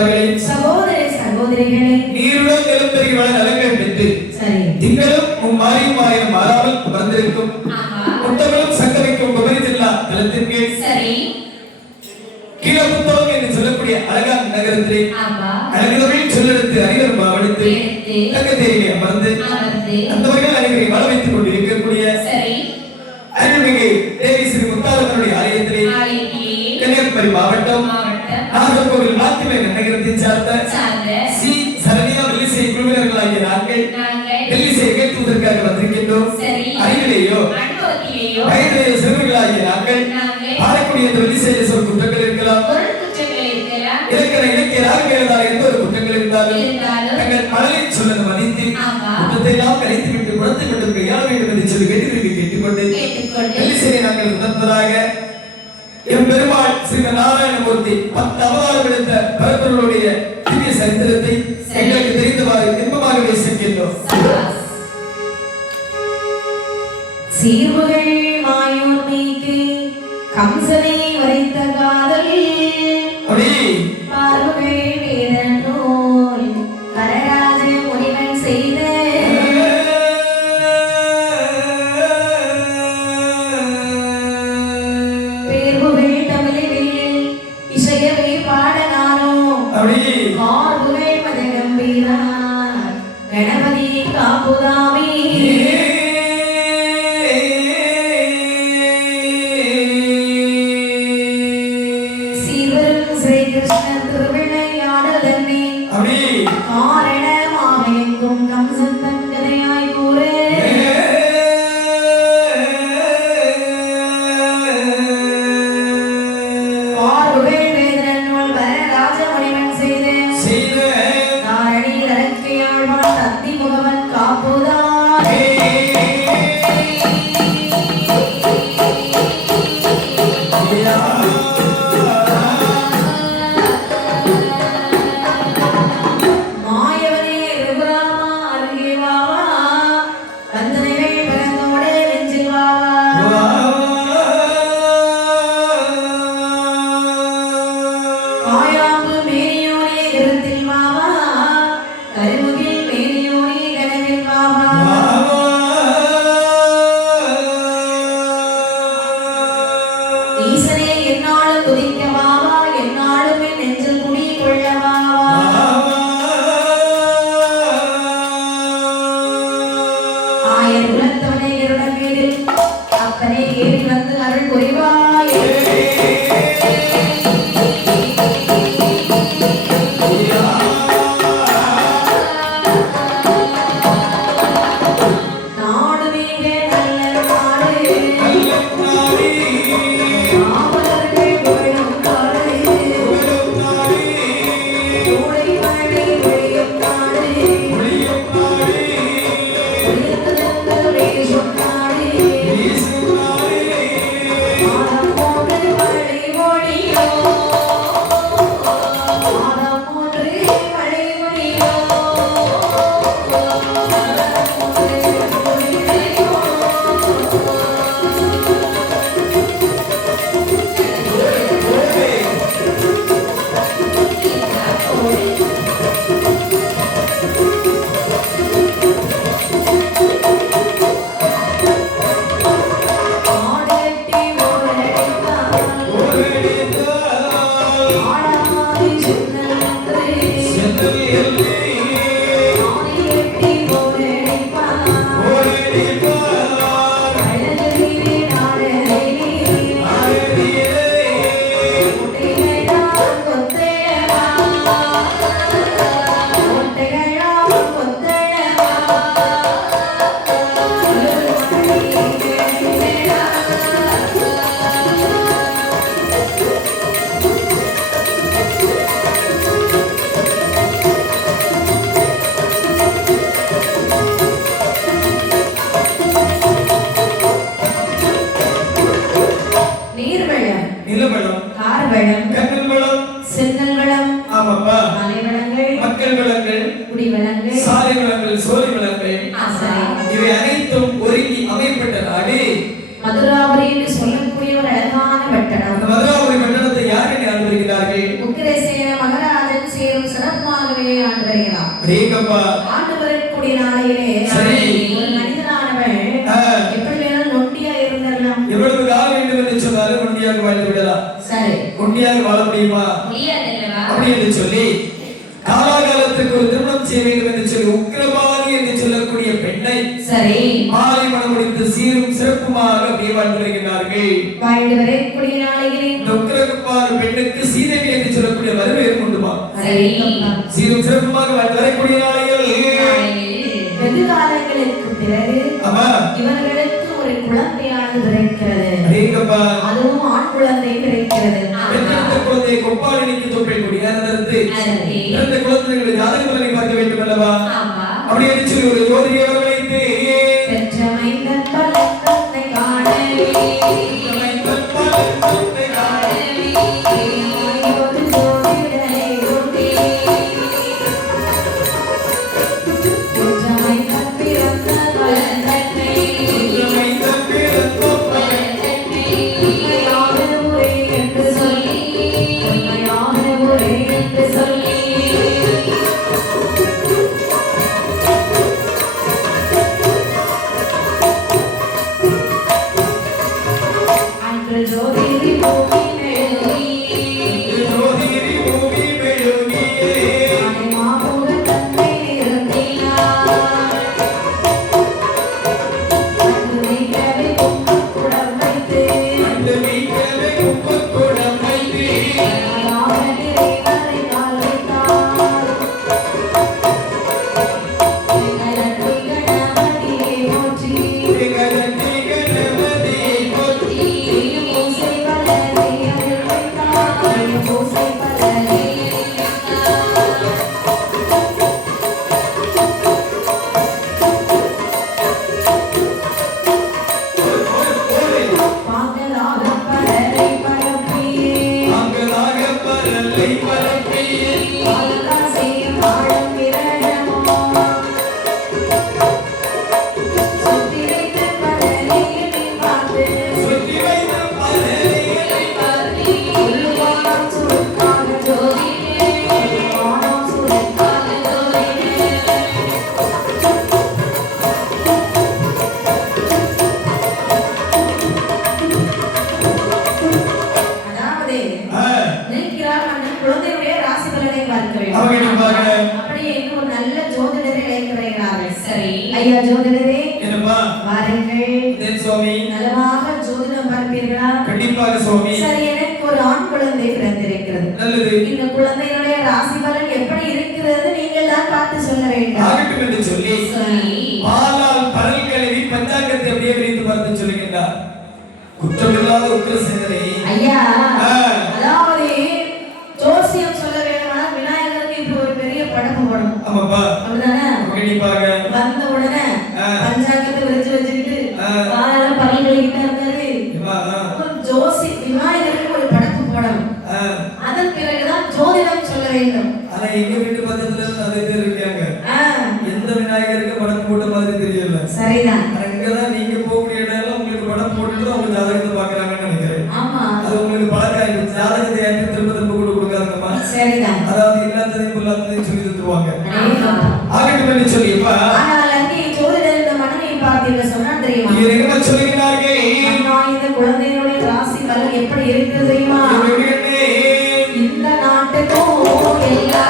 சகோதரர்களே சகோதரிகளே நீருடன் எழுந்தறி வள நலங்கள் பெற்று திங்களும் மாறியும் மாறாமல் வந்திருக்கும் உத்தமனும் சங்கமிக்கும் விபரித்தில்லா தலத்திற்கு கீழப்புத்தோம் என்று சொல்லக்கூடிய அழகான நகரத்திலே அழகுதமிழ் சொல்லெடுத்து அறிஞர் பாவடித்து தங்கத்தேரிலே அமர்ந்து அந்தவர்கள் அனைவரை வாழ வைத்துக் கொண்டிருக்கக்கூடிய அருள்மிகு தேவி ஸ்ரீ முத்தாரம்மனுடைய ஆலயத்திலே கன்னியாகுமரி மாவட்டம் நாகர்கோவில் மாத்திமை நகரத்தை சார்ந்த சி சரணியா வெள்ளிசை குழுவினர்களாகிய நாங்கள் வெள்ளிசை கேட்பதற்காக வந்திருக்கின்றோம். அறிவிலேயோ வயதிலேயோ சிறுவர்களாகிய நாங்கள் பாடக்கூடிய இந்த வெள்ளிசையை சொல் குற்றங்கள் இருக்கலாம், இலக்கிய ராகங்களால் எந்த ஒரு குற்றங்கள் இருந்தாலும் தங்கள் மனதை சொல்ல மதித்து குற்றத்தை எல்லாம் கலைத்து விட்டு குணத்தை கொண்டு கையாள வேண்டும் என்று சொல்லி கேட்டுக்கொண்டு வெள்ளிசையை நாங்கள் உணர்ந்ததாக எம்பெருமாள் ஸ்ரீ நாராயணமூர்த்தி 10 அவதாரம் எடுத்த பரம்பரையுடைய திவ்ய சரித்திரத்தை எங்களுக்கு தெரிந்தவாறு இன்பமாகவே செல்கின்றோம். சீர்வுகள் மாயோர் நீக்கு கம்சனை வரைத்த காதல் பார்வுகள் வேத நூல் கரராஜ முனிவன் செய்த பேர்வுகள் தமிழில் இசையவே பாடனானோ ஆர்வுகள் மத கம்பீரான் கணபதி காப்புதாமே மகராஜன் சொல்லுங்கப்பா. ஆண்டு வரக்கூடிய நாளையிலே சரி. ஒரு மனிதனானவன் எப்படி வேணாலும் நொண்டியா இருந்திடலாம். எவ்வளவு காலம் வேண்டும் என்று சொன்னாலும் நொண்டியாக வாழ்ந்து விடலாம். சரி. நொண்டியாக வாழ முடியுமா? அப்படி என்று சொல்லி காலாகாலத்துக்கு ஒரு திருமணம் செய்ய வேண்டும் என்று சொல்லி உக்கிரபாணி என்று சொல்லக்கூடிய பெண்ணை சரி மாலை மனம் முடித்து சீரும் சிறப்புமாக அப்படியே வாழ்ந்து வருகிறார்கள். வாழ்ந்து வரக்கூடிய நாளையிலே இந்த உக்கிரபாணி பெண்ணுக்கு சீதேவி என்று சொல்லக்கூடிய வரவேற்பு உண்டுமா? சரி. சீரும் சிறப்புமாக வாழ்ந்து வரக்கூடிய நாளையில் வெகு காலங்களுக்கு பிறகு இவர்களுக்கு ஒரு குழந்தையானது பிறக்கிறது. அதுவும் ஆண் குழந்தை பிறக்கிறது. குழந்தையை கொப்பாளிக்கு தொப்பிக்கூடிய அந்த குழந்தைகளுடைய ஜாதக பலனை பார்க்க வேண்டும் அல்லவா? அப்படி என்று சொல்லி ஒரு ஜோதியை வரவழைத்து பெற்றமைந்தன் பலத்தை காணவே ஒரு ஜோதிடரை கொண்டே பெற்றமைந்தன் பிறந்த பலத்தை ஐயா ஜோதிடரே வாருங்கள். நலமாக ஜோதிடம் பார்ப்பீர்களா? கண்டிப்பாக சுவாமி. சரி, எனக்கு ஒரு ஆண் குழந்தை பிறந்திருக்கிறது. நல்லது. இந்த குழந்தையினுடைய ராசி பலன் எப்படி இருக்கிறது நீங்கள் தான் பார்த்து சொல்ல வேண்டும். ஆகட்டும் என்று சொல்லி பாலால் பரல் கழுவி பஞ்சாங்கத்தை அப்படியே விரித்து பார்த்து சொல்லுகின்றார். குற்றமில்லாத உக்கிரசேனரே ஐயா, அதாவது ஜோசியம் சொல்ல வேண்டுமானால் விநாயகருக்கு இப்போ ஒரு பெரிய படப்பு போடணும். ஆமாப்பா, அப்படிதானே? கண்டிப்பாக. வந்த உடனே பஞ்சாங்கத்தை விரிச்சு வச்சுக்கிட்டு பாலால பரல் கழுவிட்டு இருந்தாரு. ஜோசி விநாயகருக்கு ஒரு படப்பு போடணும். அதன் பிறகுதான் ஜோதிடம் சொல்ல வேண்டும். ஆனா எங்க வீட்டு பக்கத்துல நிறைய பேர் இருக்காங்க. எந்த விநாயகருக்கு படம் போட்ட மாதிரி தெரியல. சரிதான். அங்கதான் நீங்க போகக்கூடிய இடம் உங்களுக்கு படம் போட்டுட்டு அவங்க ஜாதகத்தை பாக்குறாங்கன்னு நினைக்கிறேன். ஆமா, அது உங்களுக்கு பழக்கம். ஜாதகத்தை யாருக்கு திரும்ப திரும்ப கூட கொடுக்காதங்கம்மா. சரிதான். அதாவது இல்லாததையும் இல்லாததையும் சொல்லி தருவாங்க. ஆகட்டும் என்று சொல்லி ஆனால் அங்கே ஜோதிடர் இந்த மன்னனை பார்த்தீங்க சொன்னா தெரியுமா? என்ன சொல்லுகிறார்கள்? இந்த குழந்தையினுடைய ராசி பலன் எப்படி இருக்கு தெரியுமா? இந்த நாட்டுக்கும் எல்லா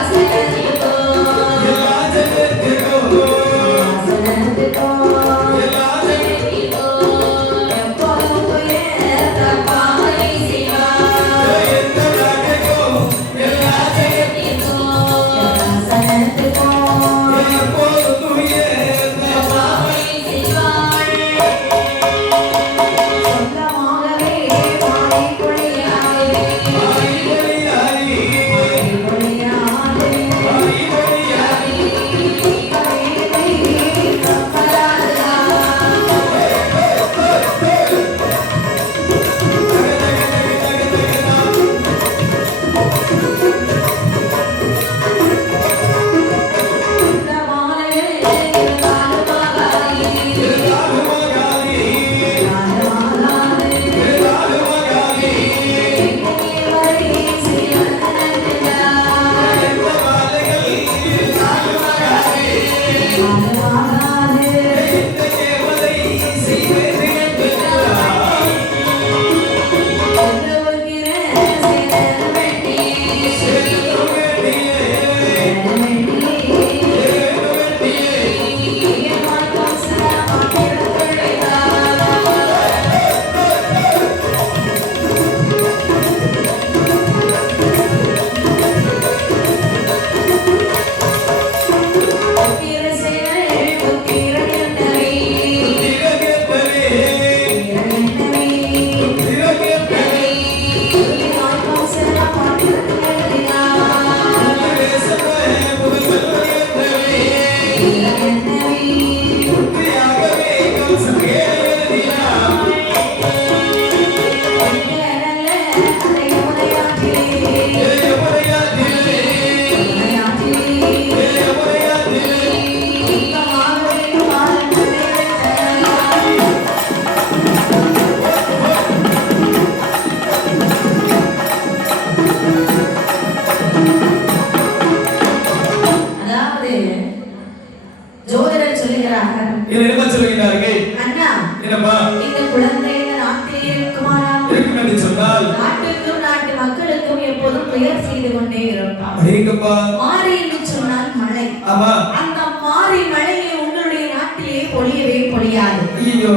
எப்போதும் துயர் செய்து கொண்டே இருப்பான். அடேங்கப்பா. மாறி என்று சொன்னால் மழை. ஆமா. அந்த மாறி மழையை உங்களுடைய நாட்டிலே பொழியவே பொழியாது. ஐயோ.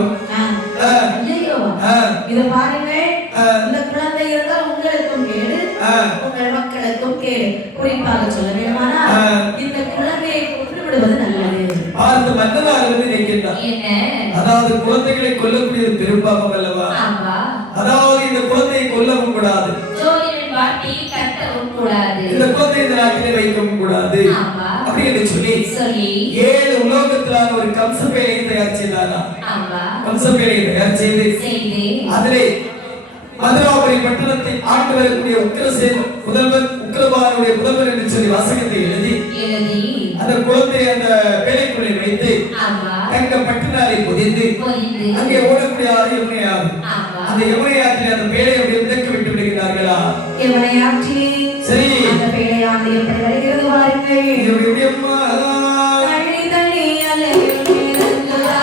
ஐயோ. இத பாருங்க, இந்த குழந்தை இருந்தால் உங்களுக்கும் கேடு, உங்கள் மக்களுக்கும் கேடு. குறிப்பாக சொல்ல வேண்டுமானால் இந்த குழந்தையை கொன்று விடுவது நல்லது. பார்த்து மன்னனாக வந்து நிற்கின்றார். அதாவது குழந்தைகளை கொல்லக்கூடியது பெரும்பாவம் அல்லவா? அதாவது இந்த குழந்தையை கொல்லவும் கூடாது, இந்த குழந்தை இந்த நாட்டிலே வைக்கவும் கூடாது அப்படி என்று சொல்லி 7 உலோகத்திலான ஒரு கம்சப்பேழையை தயார் செய்தாரா? கம்சப்பேழையை தயார் செய்து அதிலே மதுராபுரி பட்டணத்தை ஆண்டு வரக்கூடிய உக்கிரபானுடைய புதல்வர் என்று சொல்லி வாசகத்தை எழுதி அந்த குழந்தை அந்த பேழைக்குள்ளே வைத்து தங்க பட்டினாரை பொதிந்து அங்கே ஓடக்கூடிய ஆறு யமுனை ஆறு, அந்த யமுனை ஆற்றில் அந்த பேழை அப்படி மிதக்க விட்டு விடுகிறார்களா? யமுனை ஆற்றி சரி, அந்த பேழை ஆண்டு எப்படி வருகிறது பாருங்கள். எப்படி அம்மா தள்ளி தள்ளி அலையுமே ரங்கலா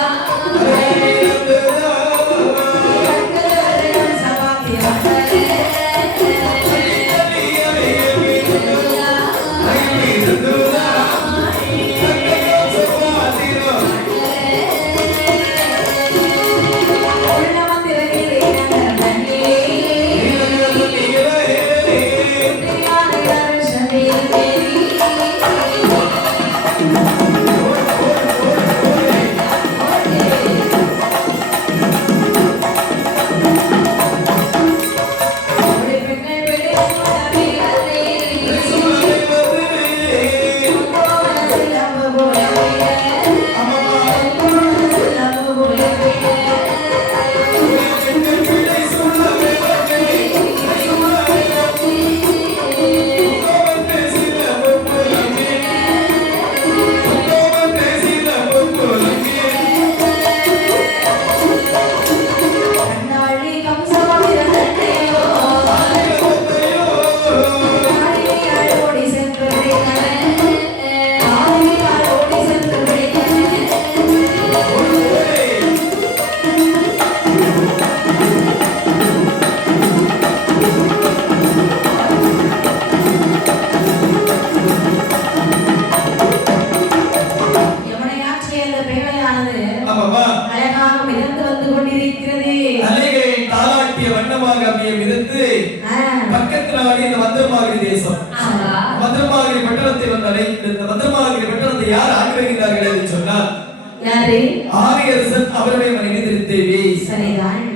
அவருடைய மனைவி திருத்தேவி.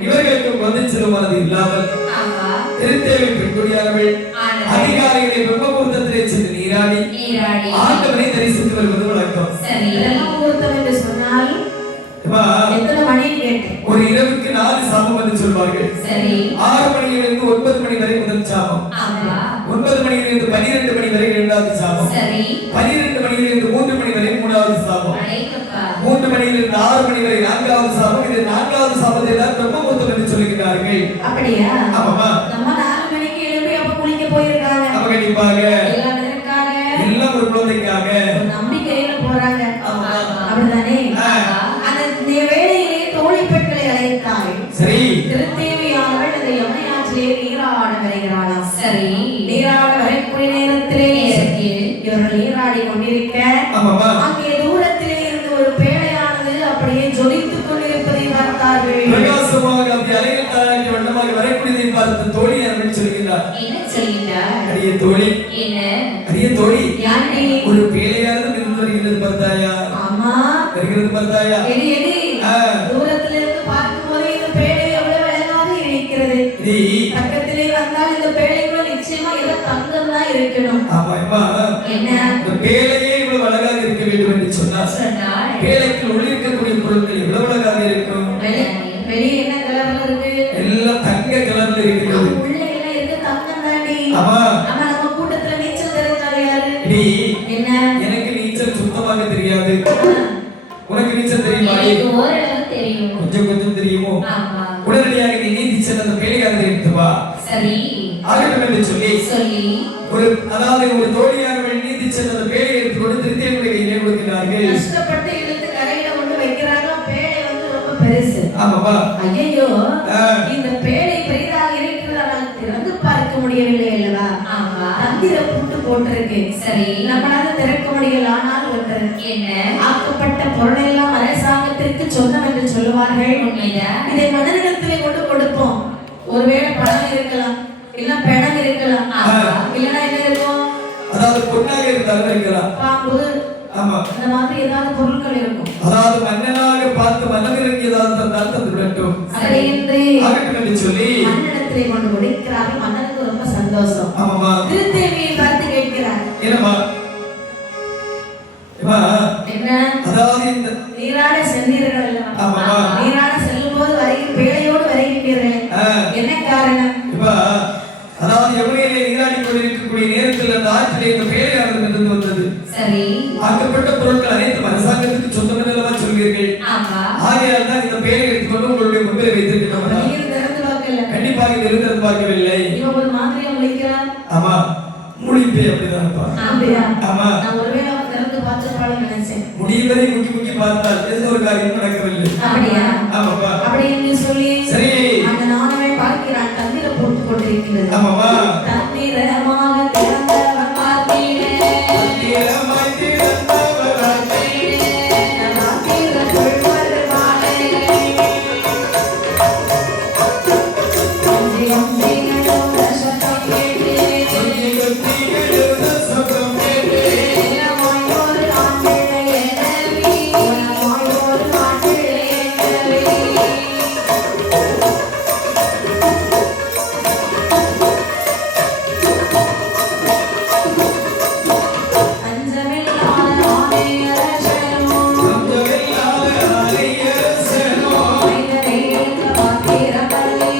இவர்களுக்கு குழந்தை செல்வமானது இல்லாமல் திருத்தேவி பெண்குடியானவள் அதிகாரிகளை பிரம்மபுரத்திலே சென்று நீராடி ஆண்டவனை தரிசித்து வருவது வழக்கம். ஒரு இரவுக்கு 4 சாபம் என்று சொல்வார்கள். 6 மணியிலிருந்து 9 மணி வரை முதல் சாபம், 9 மணியிலிருந்து 12 மணி வரை 2வது சாபம், 12 மணியிலிருந்து 3 மணி வரை 3வது சாபம், 3 மணியிலிருந்து 6 மணி வரை 4வது சாபம். இது 4வது சாபத்தை தான் பிரம்மபுரம் என்று சொல்கிறார்கள். அப்படியா? ஆமாமா. நம்ம 4 மணிக்கு எழுப்பி அப்ப குளிக்க போயிருக்காங்க. அப்ப கண்டிப்பாக எல்லாம் ஒரு குழந்தைக்காக நம்பிக்கையில போறாங்க. அப்படிதானே? அந்த வேளையிலே தோழி பெண்களை அழைத்தார்கள். சரி, திருத்தேவியானவள் அந்த யமுனை ஆற்றிலே நீராட வருகிறாளாம். சரி, நீராட வரக்கூடிய நேரத்திலே இவர்கள் நீராடி கொண்டிருக்க அங்கே தூரத்திலே இருந்து ஒரு பேழையானது அப்படியே ஜொலித்துக் கொண்டிருப்பதை பார்த்தார்கள். பிரகாசமாக அப்படி அலைகள் தாராட்டி வண்ணமாக வரக்கூடியதை பார்த்து தோழி அவர்கள் சொல்கிறார். என்ன சொல்கிறார்? அடியே தோழி. என்ன? அடியே தோழி, ஒரு பேழையானது இருந்து வருகிறது பார்த்தாயா? ஆமா, வருகிறது பார்த்தாயா? எடி எடி தூரத்திலே இருந்து பார்க்கும்போது இந்த பேழை எவ்வளவு அழகாக இருக்கிறது. பக்கத்திலே வந்தால் இந்த பேழைக்குள்ள நிச்சயமா ஏதோ தங்கம் தான் இருக்கணும். ஆமாப்பா. என்ன? இந்த பேழையே இவ்வளவு அழகாக இருக்க வேண்டும் என்று சொன்னார். பேழைக்குள் உள்ள இருக்கக்கூடிய பொருட்கள் எவ்வளவு அழகாக இருக்கும். வெளியே என்ன கலர்ல இருக்கு? எல்லாம் தங்க கலர்ல இருக்கிறது. உள்ள எல்லாம் இருக்கு தங்கம் தாண்டி. ஆமா. ஆமா, நம்ம கூட்டத்துல நீச்சல் தெரிஞ்சவங்க யாரு? என்ன? எனக்கு நீச்சல் சுத்தமாக தெரியாது. உனக்கு நீச்சல் தெரியுமா? எனக்கு ஓரளவு தெரியும். கொஞ்சம் கொஞ்சம் தெரியுமோ? ஆமா. உடனடியாக நீ நீந்தி சென்று அந்த பேழையானதை எடுத்து வா. சரி, ஆகட்டும் என்று சொல்லி ஒரு அதாவது ஒரு தோழியானவள் நீந்தி சென்று அந்த பேழையை எடுத்து கொண்டு திருத்தேவியுடைய கையிலே கொடுக்கிறார்கள். கஷ்டப்பட்டு இழுத்து கரையில கொண்டு வைக்கிறாங்க. பேழை வந்து ரொம்ப பெருசு. ஆமாப்பா. ஐயோ, இந்த பேழை பெரிதாக இருக்கிறதால திறந்து பார்க்க முடியவில்லை அல்லவா? ஆமா. தந்திர பூட்டு போட்டிருக்கு. சரி. நம்மளால திறக்க முடியல, ஆனால் ஒன்று என்ன? ஆக்கப்பட்ட பொருளெல்லாம் அரசாங்கத்திற்கு சொந்தம் என்று சொல்லுவார்கள். உண்மைதான். இதை மன்னரிடத்திலே கொண்டு கொடுப்போம். ஒருவேளை பணம் இருக்கலாம், இல்ல பணம் இருக்கலாம், இல்லைன்னா என்ன இருக்கும், அதாவது பொன்னாக இருந்தாலும் இருக்கலாம், பாம்பு, ஆமா, இந்த மாதிரி ஏதாவது பொருட்கள் இருக்கும். அதாவது மன்னனாக பார்த்து மன்னருக்கு ஏதாவது தந்தால் தந்து விடட்டும் அப்படி என்று ஆகட்டும் என்று சொல்லி மன்னனிடத்திலே கொண்டு கொடுக்கிறார்கள். மன்னனுக்கு ரொம்ப சந்தோஷம். ஆமாமா. திருத்தேவியை பார்த்து கேட்கிறார், என்னம்மா என்ன, அதாவது இந்த நீராட சென்றீர்கள் அல்லவா? ஆமாமா. நீராட செல்லும் போது பேழையோடு வருகின்றீர்கள், என்ன காரணம்? அதாவது யமுனையிலே நீராடி கொண்டிருக்கக்கூடிய நேரத்தில் அந்த ஆற்றிலே இந்த பேழையானது இருந்து வந்தது. சரி. ஆக்கப்பட்ட பொருட்கள் அனைத்தும் அரசாங்கத்துக்கு சொந்தம் அல்லவா சொல்வீர்கள். ஆமா. ஆகையால் தான் இந்த பேரை எடுத்துக்கொண்டு உங்களுடைய முன்பில் வைத்திருக்கிறோம். நீர் திறந்து பார்க்கல. கண்டிப்பாக திறந்து பார்க்கவில்லை. இவன் ஒரு மாதிரியா முழிக்கிறான். ஆமா, முழிப்பே அப்படிதான்ப்பா. அப்படியா? ஆமா. நான் ஒருவேளை அவன் திறந்து பார்த்துப்பாளு நினைச்சேன். முடிவரை முக்கி முக்கி பார்த்தால் எந்த ஒரு காரியம் நடக்கவில்லை. அப்படியா? ஆமாப்பா. அப்படி என்று சொல்லி சரி. அந்த நானவை பார்க்கிறான், தந்திர போட்டு கொண்டிருக்கிறது. ஆமாவா. தந்திரமாக திறந்தவன் பார்த்திடே, தந்திரமாய் திறந்தவர் பார்த்திடே, தந்திரக்குள் வருவானே, கொஞ்சம் திகழும் ரசம் கேட்டே, கொஞ்சம் திகழும் சத்தம் கேட்டே, இளமாய் ஒரு ஆண்பிள்ளை எனவே, இளமாய் ஒரு ஆண்பிள்ளை எனவே. அஞ்சமில்லாத ஆணை அரசனோ, அஞ்சமில்லாத ஆணை அரசனோ, மைந்தனை இழுத்த பாத்திரமல்லே,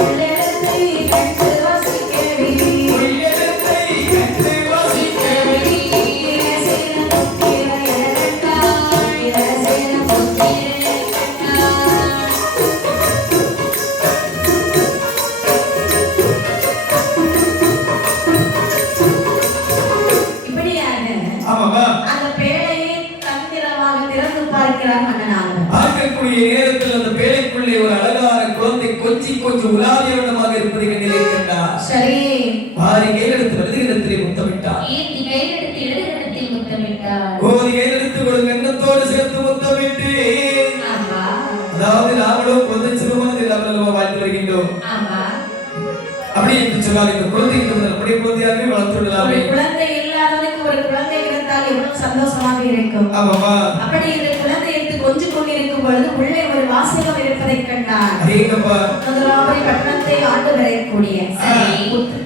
உள்ளெழுத்தை கண்டு வசிக்கவே, உள்ளத்தை கண்டு வாசிக்கவே, இரசேன புத்திர இரண்டாய், இரசேன புத்திர இரண்டாய். இப்படியாக ஆமாவா. அந்த பேழையை தந்திரமாக திறந்து பார்க்கிறார் மன்னனாக. பார்க்கக்கூடிய நேரத்தில் அந்த பேழைக்குள்ளே ஒரு அழகான குழந்தை கொஞ்சி கொஞ்சம் உலாவியவனமாக இருப்பதை கண்டிருக்கின்றார். சரி, பாரி கையெழுத்து வலது இடத்திலே முத்தமிட்டார். ஈர்த்தி கையிலெடுத்து இடதுகரத்தில் முத்தமிட்டார். கோதி கையெழுத்து கொடுங்க எண்ணத்தோடு சேர்த்து முத்தமிட்டு, ஆமா. அதாவது நாமளும் குழந்தை சிறுமணம் இல்லாமல் வாழ்த்து வருகின்றோம். ஆமா. அப்படி என்று சொன்னால் இந்த குழந்தை நம்முடைய குழந்தையாகவே வளர்த்து விடலாமே. ஒரு குழந்தை இல்லாதவனுக்கு ஒரு குழந்தை கிடைத்தால் எவ்வளவு சந்தோஷமாக இருக்கும். ஆமாவா. அப்படி இந்த குழந்தை எடுத்து கொஞ்சம் கொண்டிருக்கும் பொழுது உள்ளே ஒரு வாசகம் இருப்பதை கண்டார். அதேங்கப்பா. மதுராபுரி பட்டணத்தை ஆண்டு வரக்கூடிய சரி.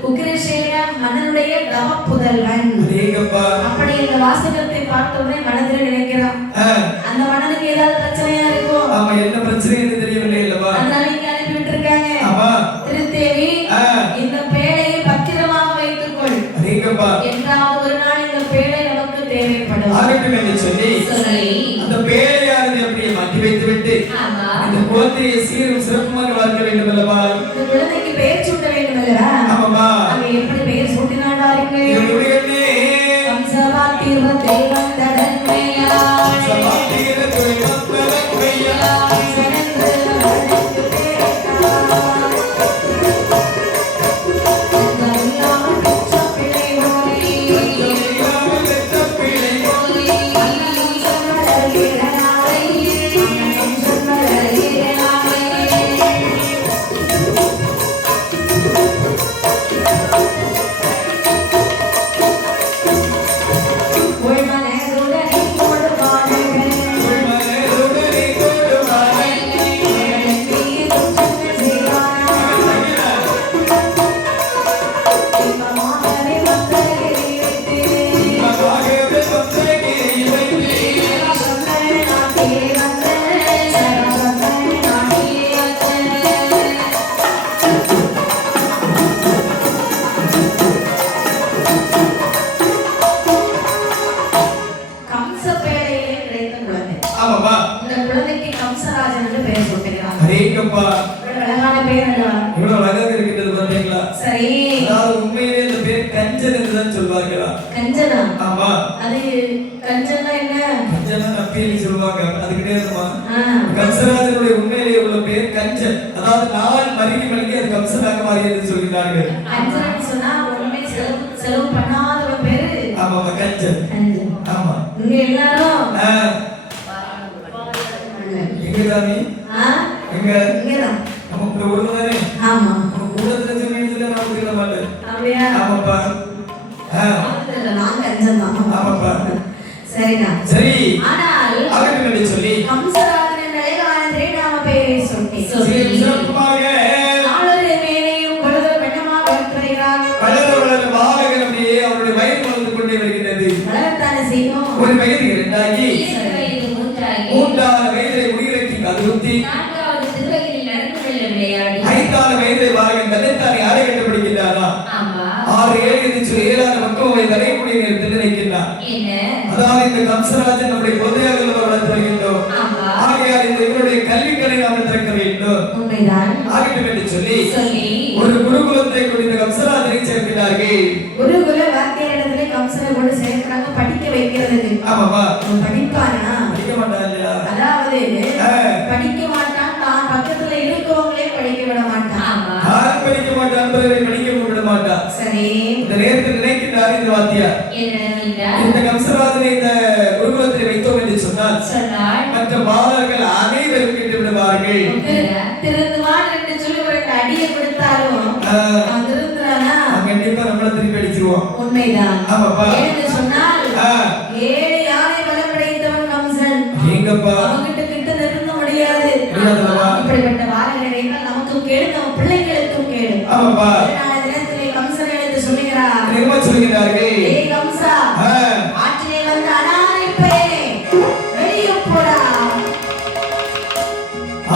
உக்கிரசேன மன்னனுடைய தவ புதல்வன். அதேங்கப்பா. அப்படி இந்த வாசகத்தை பார்த்தவுடனே மனதில் நினைக்கிறான், அந்த மன்னனுக்கு ஏதாவது பிரச்சனையா இருக்கும், ஆமா, என்ன பிரச்சனை என்று தெரியவில்லை அல்லவா. அதனால இங்க அனுப்பி விட்டுருக்காங்க. ஆமா. திருத்தேவி, இந்த பேழையை பத்திரமாக வைத்துக்கொள், அதேங்கப்பா. என்றாவது ஒரு நாள் இந்த பேழை நமக்கு தேவைப்படும். ஆகட்டும் என்று சொல்லி சரி. அந்த பேழையானது அப்படியே மாட்டி வைத்து விட்டு ஆமா. இந்த குழந்தையை சீரும் சிறப்புமாக வளர்க்க வேண்டும் அல்லவா. இந்த குழந்தைக்கு பெயர் சூட்ட வேண்டும் அல்லவா? ஆமாமா. அங்க எப்படி பெயர் சூட்டினாள் பாருங்கள். என்னுடைய அண்ணே, வம்சவாத்திர தெய்வம் தடன்மையாள், சமாதியில துறைவம் பெறக்கையா, சிறந்த மகனுக்கு பேரிட்டாள். இல்லாமல் பெற்ற பிள்ளை போலே, இல்லாமல் பெற்ற பிள்ளை போலே, அண்ணனும் சொன்னதற்கிறனாலே, அண்ணனும் சொன்னதற்கிறனாலே. மாதிரி என்று சொல்கிறார்கள். கஞ்சன் சொன்னா ஒண்ணுமே செலவு பண்ணாதவ பேரு. ஆமா கஞ்சன். கஞ்சன். ஆமா. இங்க எல்லாரும் எங்க சாமி? எங்க? இங்கதான். நமக்கு ஒருவரே. ஆமா. கூடத்துல சொல்லிட்டு நான் புரியல மாட்டேன். அப்படியா? ஆமாப்பா. நான் கஞ்சன் தான். ஆமாப்பா. சரிடா. சரி. ஆனால் அவர்களை சொல்லி கம்சராஜன் நிலைகாலத்திலே நாம பேரை சொன்னேன். சிறப்பாக நாளொரு மேனையும் பொழுது பெண்ணமாக வருகிறார். வளர பாலகன் அப்படியே அவருடைய வயது வளர்ந்து கொண்டே வருகிறது. வளரத்தானே செய்யும். ஒரு வயது இரண்டாகி 2 வயது மூன்றாகி 3ஆவது வயதிலே முடிகிறக்கு கதுத்தி 4வது திருவகையில் நடந்து வெள்ள விளையாடி 5ஆவது வயதிலே பாலகன் தன்னைத்தானே ஆடை கண்டுபிடிக்கின்றாரா? ஆமா 6, 7 என்று சொல்லி 7ஆவது பக்குவ வயது அடையக்கூடிய நேரத்தில் நினைக்கின்றார். என்ன அதாவது இந்த கம்சராஜன் நம்முடைய குழந்தையாக வளர்த்து வருகின்றோம். ஆமா ஆகையால் இந்த இவருடைய கல்விக்கடை நாம் திறக்க வேண்டும். உண்மைதான். ஆகட்டும் என்று சொல்லி சொல்லி ஒரு குருகுலத்தை கொண்டு இந்த கம்சராஜனை சேர்க்கிறார்கள். குருகுல வாத்தியாரிடத்திலே கம்சனை கொண்டு சேர்க்கிறாங்க படிக்க வைக்கிறதுக்கு. ஆமாவா? அவன் படிப்பானா? படிக்க மாட்டாங்களா? அதாவது படிக்க மாட்டான், தான் பக்கத்துல இருக்கவங்களே படிக்க விட மாட்டான். ஆமா யாரும் படிக்க மாட்டான், என்பதை படிக்க விட மாட்டான். சரி, இந்த நேரத்தில் நினைக்கின்றார் இந்த வாத்தியார், என்ன இந்த கம்சராஜனை இந்த குருகுலத்தில் வைத்தோம் என்று சொன்னால் சொன்னாள் மற்ற பாலர்கள் அனைவரும் கேட்டு விடுவார்கள். திருந்துவான் என்று சொல்லி ஒரு அடியை கொடுத்தாலும் அவன் திருந்துறானா? கண்டிப்பா நம்மள திருப்பி அடிச்சிருவோம். உண்மைதான். ஆமாப்பா. ஏன்னு சொன்னால் 7 யானை பலம் படைத்தவன் கம்சன். எங்கப்பா அவங்கிட்ட கிட்ட நெருங்க முடியாது. முடியாதல்லவா? இப்படிப்பட்ட வாரங்களை நமக்கும் கேடு, நம்ம பிள்ளைகளுக்கும் கேடு. ஆமாப்பா. நாளை தினத்திலே கம்சன் எடுத்து சொல்லுகிறார். என்ன சொல்கிறார்கள்? ஏய் கம்சா, ஆற்றிலே வந்து அனாதை பையனே வெளியே போடா.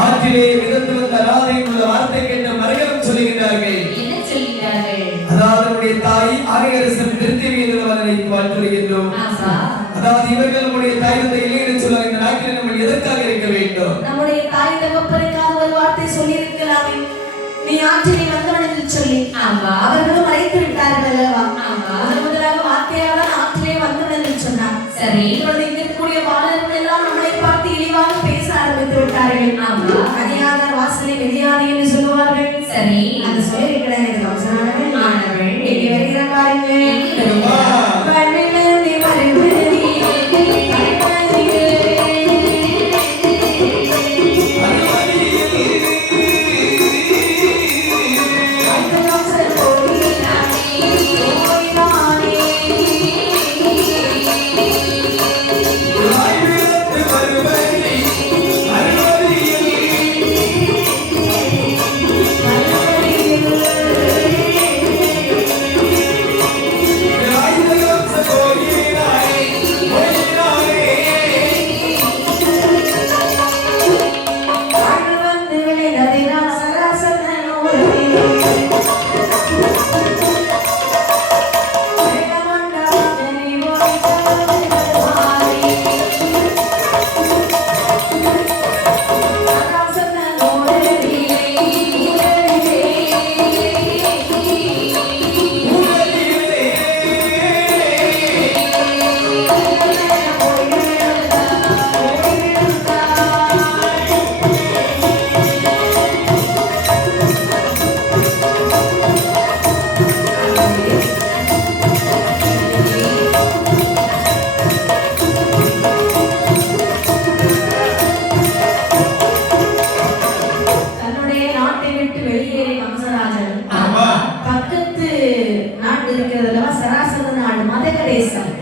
ஆற்றிலே மிதந்து வந்த ராதை உள்ள வார்த்தை கேட்ட மரகதம் சொல்லுகிறார்கள். என்ன சொல்கிறார்கள்? அதாவது நம்முடைய தாய் ஆரியரசன் திருத்தி வீரவனை வாழ்த்து வருகின்றோம். ஆமா அதாவது இவர்கள் நம்முடைய தாய் தந்தை இல்லை என்று சொல்ல இந்த நாட்டில் நம்ம எதற்காக இருக்க வேண்டும்? நம்முடைய தாய் தகப்பனுக்காக ஒரு வார்த்தை சொல்லி இருக்கலாமே. நீ ஆற்றிலே வந்தவன் என்று சொல்லி. ஆமா அவர்களும் மறைத்து விட்டார்கள் அல்லவா? ஆமா முதலாக வார்த்தையாளர் ஆற்றிலே வந்தவன் என்று சொன்னார். சரி இப்பொழுது இங்க இருக்கக்கூடிய பாலர்கள் எல்லாம் நம்மளை பார்த்து இழிவாக பேச ஆரம்பித்து விட்டார்கள். ஆமா மதியாத வாசலை மிதியாதே என்று சொல்லுவார்கள். சரி அந்த சொல்லி இருக்கிறேன் இது கம்சனானவன் ஆனவள் இங்கே வருகிற பாருங்க. அம்மா, வழியிலிருந்து வருவது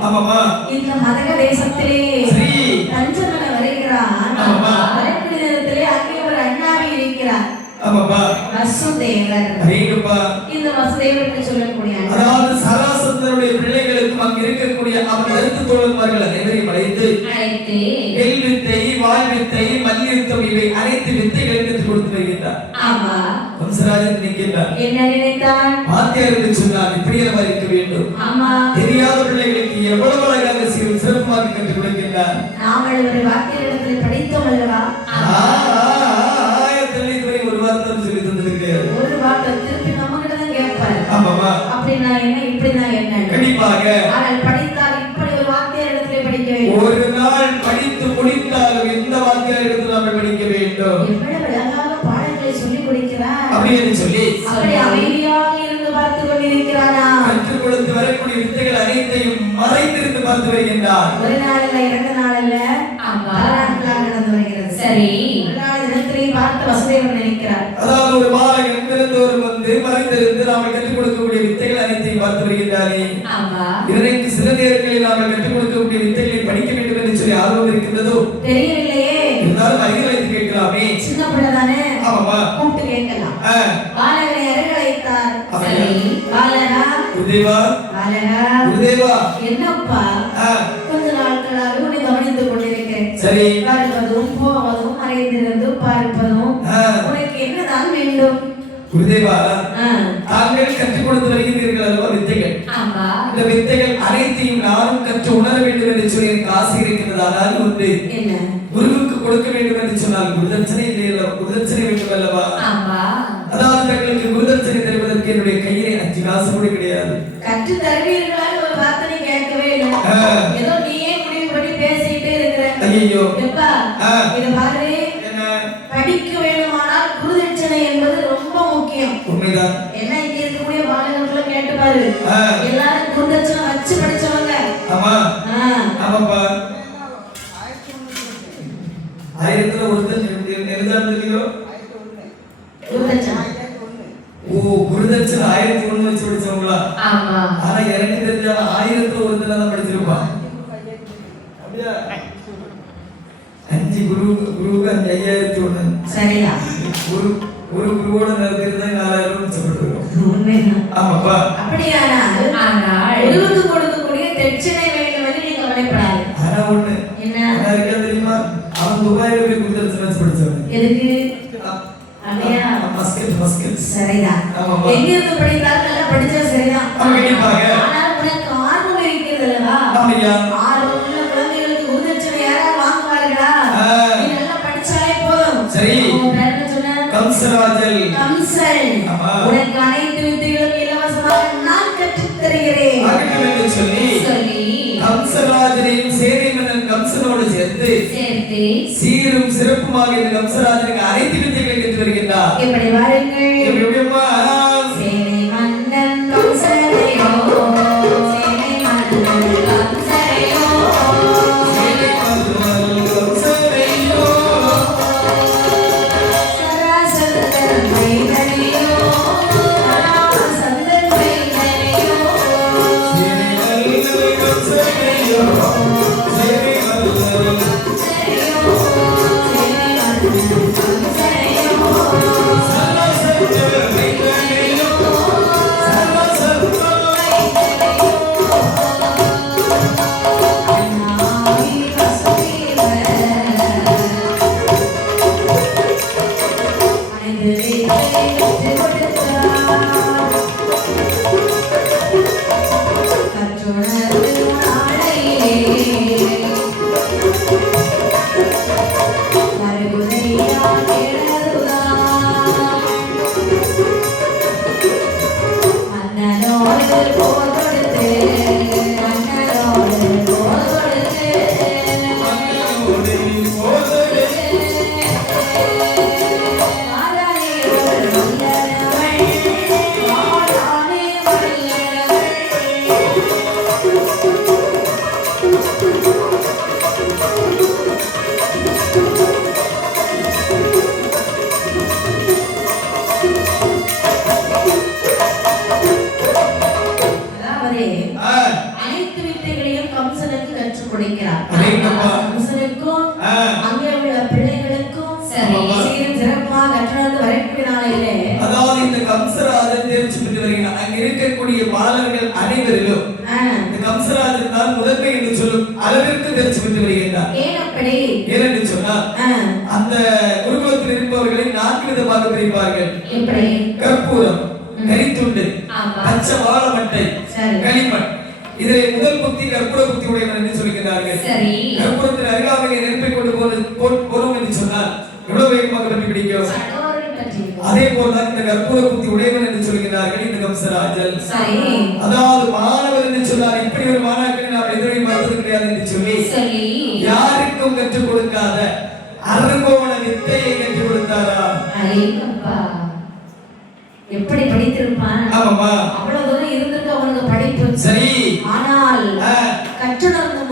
ஆமாமா. இந்த மதக தேசத்திலே தஞ்சமன வருகிறான். வரக்கூடிய நேரத்திலே அங்கே ஒரு அண்ணாவி இருக்கிறார். ஆமாப்பா. வசுதேவர். அடேங்கப்பா. இந்த வசுதேவர் என்று சொல்லக்கூடிய அதாவது சராசந்தருடைய பிள்ளைகளுக்கும் அங்க இருக்கக்கூடிய அவன் கருத்து தோழர்மார்கள் அனைவரையும் அழைத்து நெல் வித்தை, வாய் வித்தை, மல்யுத்தம் இவை அனைத்து வித்தைகளை கற்றுக் கொடுத்து வருகின்றார். ஆமா. கம்சராஜன் நினைக்கின்றார். என்ன நினைத்தான்? வாத்தியார் என்று சொன்னால் இப்படியெல்லாம் இருக்க வேண்டும். ஆமா. தெரியாத பிள்ளைகளுக்கு எவ்வளவு அழகாக சிறப்பாக கற்றுக் கொடுக்கின்றார். நாங்கள் ஒரு வாத்தியாரிடத்தில் படித்தோம் அல்லவா? ஒரு வார்த்தை சொல்லி தந்தது கிடையாது. ஒரு வார்த்தை திருப்பி நம்ம கிட்ட தான் கேட்பார். ஆமாமா. அப்படின்னா என்ன, இப்படின்னா என்ன? கண்டிப்பாக. ஆனால் படித்தால் இப்படி ஒரு வாத்தியாரிடத்தில் படிக்க வேண்டும். ஒரு நாள் படித்து முடித்தால் எந்த வாத்தியாரிடத்தில் நாம் படிக்க வேண்டும். எவ்வளவு அழகாக பாடங்களை சொல்லிக் கொடுக்கிறார். அப்படின்னு சொல்லி அப்படி அவை வருகின்றார். ஒரு நாள் இல்ல, 2 நாள் இல்ல, ஆமா. பல நாட்களாக நடந்து வருகிறது. சரி. ஒரு நாள் தினத்திலே பார்த்து வசுதேவர் நினைக்கிறார். அதாவது ஒரு பாலகன் பிறந்தோர் வந்து மறைந்திருந்து நாம கற்றுக் கொடுக்கக்கூடிய வித்தைகள் அனைத்தையும் பார்த்து வருகின்றாரே. ஆமா. இதற்கு சில நேரங்களில் நாம கற்றுக் கொடுக்கக்கூடிய வித்தைகளை படிக்க வேண்டும் என்று சொல்லி ஆர்வம் இருக்கின்றதோ தெரியவில்லையே. இருந்தாலும் அருகில் வைத்து கேட்கலாமே. சின்ன பிள்ளை தானே, ஆமாமா. கூப்பிட்டு கேட்கலாம். பாலகனை அருகில் அழைத்தார். சரி. பாலகா, குருதேவா, பாலகா, குருதேவா. என்னப்பா கொஞ்ச நாட்களாக உன்னை கவனித்துக் கொண்டிருக்கிறேன். சரி. வருவதும் போவதும் மறைந்திருந்து பார்ப்பதும் உனக்கு என்னதான் வேண்டும்? குருதேவா, தாங்கள் கற்றுக் கொடுத்து வருகிறீர்கள் அல்லவா வித்தைகள். ஆமா. இந்த வித்தைகள் அனைத்தையும் நானும் கற்று உணர வேண்டும் என்று சொல்லி எனக்கு ஆசை இருக்கிறது. ஆனால் ஒன்று, என்ன? குருவுக்கு கொடுக்க வேண்டும் என்று சொன்னால் குருதட்சணை இல்லையல்ல, குருதட்சணை வேண்டும் அல்லவா? ஆமா. அதாவது தங்களுக்கு குருதட்சணை தருவதற்கு என்னுடைய கையிலே 5 காசு கூட கிடையாது. கற்று தருவீர்களான்னு ஒரு வார்த்தை கேட்கவே இல்லை. ஏதோ நீயே முடிவு பண்ணி பேசிட்டே இருக்கிற. ஐயோ, எப்பா இத பாரு, என்ன படிக்க வேண்டுமானால் குருதட்சணை என்பது ரொம்ப முக்கியம். உண்மைதான். என்ன இங்க இருக்கக்கூடிய பாலகர்களும் கேட்டு பாரு, எல்லாரும் குருதட்சணை வச்சு படிச்சவங்க. ஆமா. ஆமாப்பா. 1000த்துல ஒருத்தன் எழுதாம தெரியும். குருதட்சணை. ஓ, குருதட்சணை 1001 வச்சு படிச்சவங்களா? ஆமா. ஆனா எனக்கு தெரிஞ்ச 1000த்துல ஒருத்தன் தான் படிச்சிருப்பான். அப்படியா? 5 குருவுக்கு 5001. சரியா? ஒரு குருவோட நடத்திருந்தா 4000 சொல்லப்படுவோம். உண்மைதான். ஆமாப்பா. அப்படியானால் குருவுக்கு கொடுக்கக்கூடிய தட்சணை வேண்டும் என்று நீ கவலைப்படாது. ஆனா ஒண்ணு என்ன? யாருக்கா தெரியுமா? அவன் துபாயில போய் குருதட்சணை வச்சு படிச்சவன். எதுக்கு? அப்படியா? மஸ்கட். சரிதான். ஆமாப்பா. எங்க இருந்து படித்தாலும் நல்லா படிச்சா சரிதான். கண்டிப்பாக. ஆனால் உனக்கு ஆர்வம் இருக்கிறது அல்லவா? ஆமையா. ஆர்வம் உள்ள குழந்தைகளுக்கு குருதட்சணை யாராவது வாங்குவார்களா? நீ நல்லா படிச்சாலே போதும். சரி. உன் பேர் என்ன சொன்ன? கம்சராஜல். கம்சன். ஆமா. உனக்கு அனைத்து வித்தைகளும் இலவசமாக நான் கற்றுத் தருகிறேன். ஆகட்டும் என்று சொல்லி கம்சராஜனையும் சேனை மன்னன் கம்சனோடு சேர்த்து சீரும் சிறப்புமாக இந்த கம்சராஜனுக்கு அனைத்து வித்தைகளை கற்று வருகின்றார். எப்படி வாருங்கள். எப்படியம்மா? சேனை மன்னன் கம்சனையோ, சேனை மன்னன் கம்சனையோ, சேனை மன்னன் கம்சனையோ, சராசரன் வைதனையோ, சராசந்தன் வைதனையோ, சேனை மன்னன் கம்சனையோ, சேனை மன்னன் கம்சனையோ, சேனை மன்னன் கம்சனையோ, சராசரன் வைதனையோ, சராசரன் நாவி வசுதேவர் அனைத்து வித்தைகளை கற்றுக் கொடுத்தார். கற்றுணர்ந்து நாளையே மறுபடியால் எழுதுவார். மன்னனோடு போர் கொடுத்து, மன்னனோடு போர் கொடுத்து, மன்னனோடு போதவே மாதானே ஒரு மன்னனவள், மாதானே மன்னனவள். அதாவது அனைத்து வித்தைகளையும் கம்சனுக்கு கற்றுக் கொடுக்கிறார். அடேங்கப்பா. கம்சனுக்கும் அங்கே உள்ள பிள்ளைகளுக்கும் சரி. சீரும் சிறப்பாக கற்றுணர்ந்து வரக்கூடிய நாளிலே அதாவது இந்த கம்சராஜன் தேர்ச்சி பெற்று வருகிறார். அங்க இருக்கக்கூடிய பாலர்கள் அனைவரிலும் இந்த கம்சராஜன் தான் முதன்மை என்று சொல்லும் அளவிற்கு தேர்ச்சி பெற்று வருகின்றார். ஏன் அப்படி? ஏனென்று சொன்னால் அந்த குருகுலத்தில் இருப்பவர்களை 4 விதமாக பிரிப்பார்கள். எப்படி? கற்பூரம், கரித்துண்டு, ஆமா. பச்சை வாழைமட்டை, சரி. களிமண். இதிலே முதல் புத்தி கற்பூர புத்தி உடையவன் என்று சொல்கிறார்கள். சரி. கற்பூரத்தில் அருகாமையை நெருப்பை கொண்டு போறோம் என்று சொன்னால் எவ்வளவு வேகமாக பற்றி பிடிக்கும். சடோரம் பற்றி. அதே போல்தான் இந்த கற்பூர புத்தி உடையவன் என்று சொல்கிறார்கள் இந்த கம்சராஜல். சரி. அதாவது மாணவர் என்று சொன்னார், இப்படி ஒரு மாணாக்கரை நாம் எதிரே பார்த்தது கிடையாது என்று சொல்லி யாருக்கும் கற்றுக் கொடுக்காத அருங்கோண வித்தையை கற்றுக் கொடுத்தாரா? அடேங்கப்பா. எப்படி படித்திருப்பான்? ஆமாமா. அவ்வளவு தூரம் இருந்திருக்கு அவனுக்கு படிப்பு. சரி. ஆனால் கற்றுணர்ந்து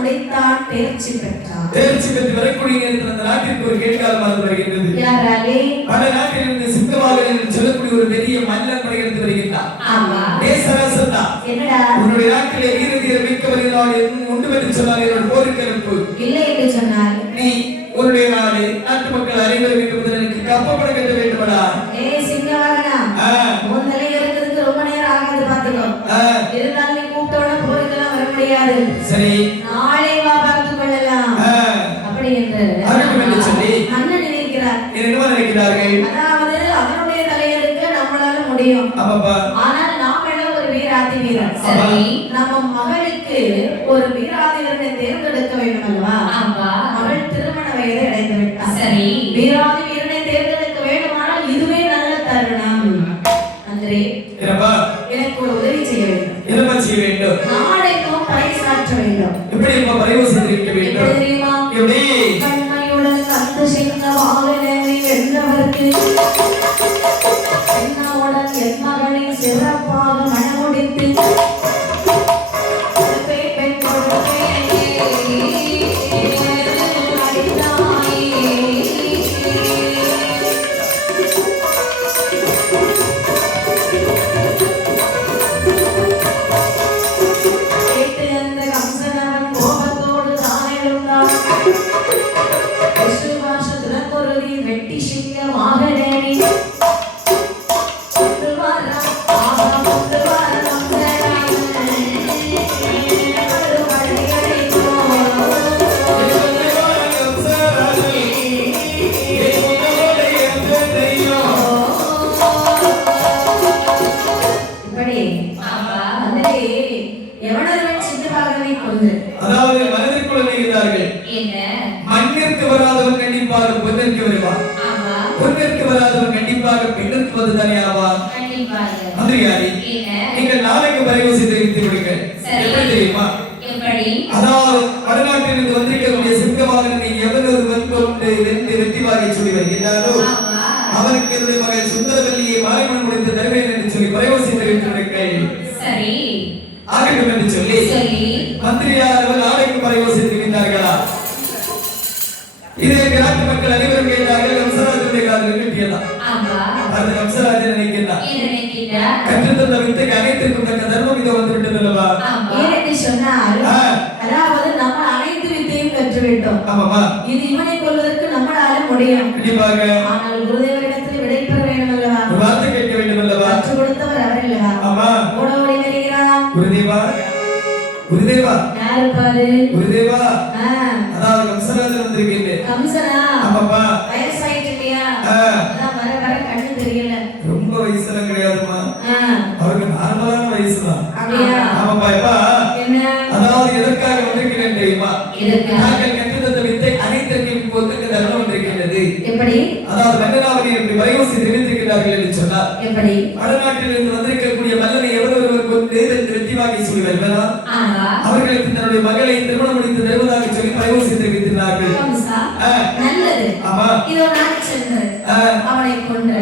பெற்று வரக்கூடிய நேரத்தில் அந்த நாட்டிற்கு ஒரு கேட்காலமாக வருகின்றது. யாராலே? பல நாட்டில் இருந்து சிங்கமாக என்று சொல்லக்கூடிய ஒரு பெரிய மன்னன் படையெடுத்து வருகின்றார். ஆமா. தேசரசன் தான். என்னடா? உன்னுடைய நாட்டிலே வீர தீர மிக்க வருகிறாள் உண்டு என்று சொன்னால் என்னோட போருக்கு அனுப்பு. இல்லை என்று சொன்னார். நீ உன்னுடைய நாடு நாட்டு மக்கள் அனைவரும் என்பதில் எனக்கு கப்பப்பட கட்ட வேண்டுமடா. சிங்கவாகனா உன் நிலை இருக்கிறதுக்கு ரொம்ப நேரம் ஆகாது பாத்துக்கோ. இருந்தாலும் நீ கூப்பிட்டோட போருக்கெல்லாம் வர முடியாது. சரி, நாளை வா பார்த்து கொள்ளலாம். அப்படி என்று சொல்லி அண்ணன் நினைக்கிறார். என்ன நினைக்கிறார்கள்? அதாவது அவனுடைய தலையெடுக்க நம்மளால முடியும். ஆனால் நாம எல்லாம் ஒரு வீராதி வீரர். சரி, நம்ம மகளுக்கு ஒரு வீராதி வீரனை தேர்ந்தெடுக்க வேண்டும் அல்லவா? மகள் திருமண வயதை அடைந்து விட்டார். சரி, வீராதி வீரனை தேர்ந்தெடுக்க வேண்டுமானால் இதுவே நல்ல தருணம். அன்றே எனக்கு ஒரு உதவி செய்ய வேண்டும். என்ன செய்ய வேண்டும்? நாளைக்கும் பறைசாற்ற வேண்டும். எப்படி பறைவு செய்திருக்க வேண்டும்? தெரியுமா? எப்படி? கண்மையுடன் அந்த சிங்க வாகனத்தை வென்றவருக்கு என்னவுடன் என் மகளை சிறப்பாக மணமுடித்து அதாவது மனதிற்குள் நினைக்கிறார்கள், மண்ணிற்கு வராதவன் கண்டிப்பாக பொன்னிற்கு வருவான், பொன்னிற்கு வராதவன் கண்டிப்பாக பெண்ணிற்கு வந்து தானே ஆவான். மந்திரியாரி, நீங்கள் நாளைக்கு வரைவு செய்து வைத்து விடுங்கள். எப்படி தெரியுமா? அதாவது வடநாட்டிலிருந்து வந்திருக்கக்கூடிய சிங்கவாகனனை எவனொரு வென்று வெற்றி வாகை சொல்லி வருகிறாரோ அவனுக்கு என்னுடைய மகள் சுந்தரவல்லியை மாலைமணம் முடித்து தருவேன் என்று சொல்லி வரைவு செய்து வைத்து விடுங்கள். சரி, ஆகட்டும் என்று சொல்லி மந்திரியார் அவர் நாளைக்கு வரைவு செய்திருக்கிறார்களா? இதை நாட்டு மக்கள் அனைவரும் கேட்டார்கள். கம்சராஜனுடைய காதல் கட்டியதான். அந்த கம்சராஜன் நினைக்கிறார், கற்றுத்தந்த வித்தைக்கு அனைத்திற்கும் தக்க தர்மம் இதோ வந்து விட்டது அல்லவா? ஏனென்று சொன்னால் அதாவது நம்ம அனைத்து வித்தையும் கற்றுவிட்டோம். ஆமாமா, இது இவனை கொள்வதற்கு நம்மளால முடியும். கண்டிப்பாக. ஆனால் குருதேவரிடத்தில் விடை பெற வேண்டும் அல்லவா? ஒரு வார்த்தை கேட்க வேண்டும் அல்லவா? கற்றுக் கொடுத்தவர் அவர் அல்லவா? ஆமா. ஓட ஓடி வருகிறாராம். குருதேவா, குருதேவா, யாரு பாரு? குருதேவா. அதாவது கம்சராஜன் வந்திருக்கீங்க. கம்சனா? ஆமாப்பா. வயசாயிட்டு இல்லையா? அதான் வர வர கண்ணு தெரியல. ரொம்ப வயசுல கிடையாதுமா, அவருக்கு நார்மலான வயசுதான். அப்படியா? ஆமாப்பா. எப்பா என்ன? அதாவது எதற்காக வந்திருக்கிறேன் தெரியுமா? நாங்கள் கற்றுத்தந்த வித்தை அனைத்திற்கும் இப்போது தர்மம் வந்திருக்கின்றது. எப்படி? அதாவது மன்னனாவை இப்படி வரைவு செய்து தெரிவித்திருக்கிறார்கள் என்று சொன்னார். எப்படி? வடநாட்டில் இருந்து வந்திருக்கக்கூடிய மன்னனை எவரொருவர் கொண்டு வெற்றி வாங்கி சொல்லி வருவதா அவர்களுக்கு தன்னுடைய மகளை திருமணம் முடித்து தருவதாக சொல்லி வரைவு செய்து தெரிவித்திருந்தார்கள். நல்லது. ஆமா. இதோ நான் சென்று அவனை கொண்டு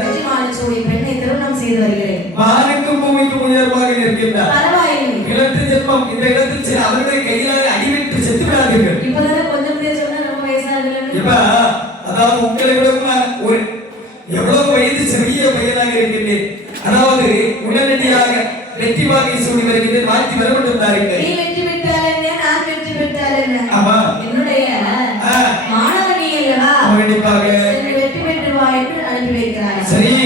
வெற்றி மாலை சூடி பெண்ணை திருமணம் செய்து வருகிறேன். வானுக்கும் பூமிக்கும் உயர்வாக இருக்கின்றார். பரவாயில்லை. இளத்து ஜென்மம் இந்த இடத்தில் சரி அவர்களை கையிலாக அடிவிட்டு செத்து விடாதீர்கள். இப்பதானே கொஞ்சம் பேர் சொன்னா ரொம்ப வயசாகல. இப்ப அதாவது உங்களை விட ஒரு எவ்வளவு வயது சிறிய பையனாக இருக்கின்றேன். அதாவது உடனடியாக வெற்றி வாங்கி சூடி வருகின்றேன். வாழ்த்தி வரப்பட்டு தாருங்கள். நீ வெற்றி பெற்றால் என்ன, நான் வெற்றி பெற்றால் என்ன? ஆமா. என்னுடைய மாணவனி அல்லவா? கண்டிப்பாக வெற்றி பெற்று வா என்று அனுப்பி வைக்கிறார். சரி.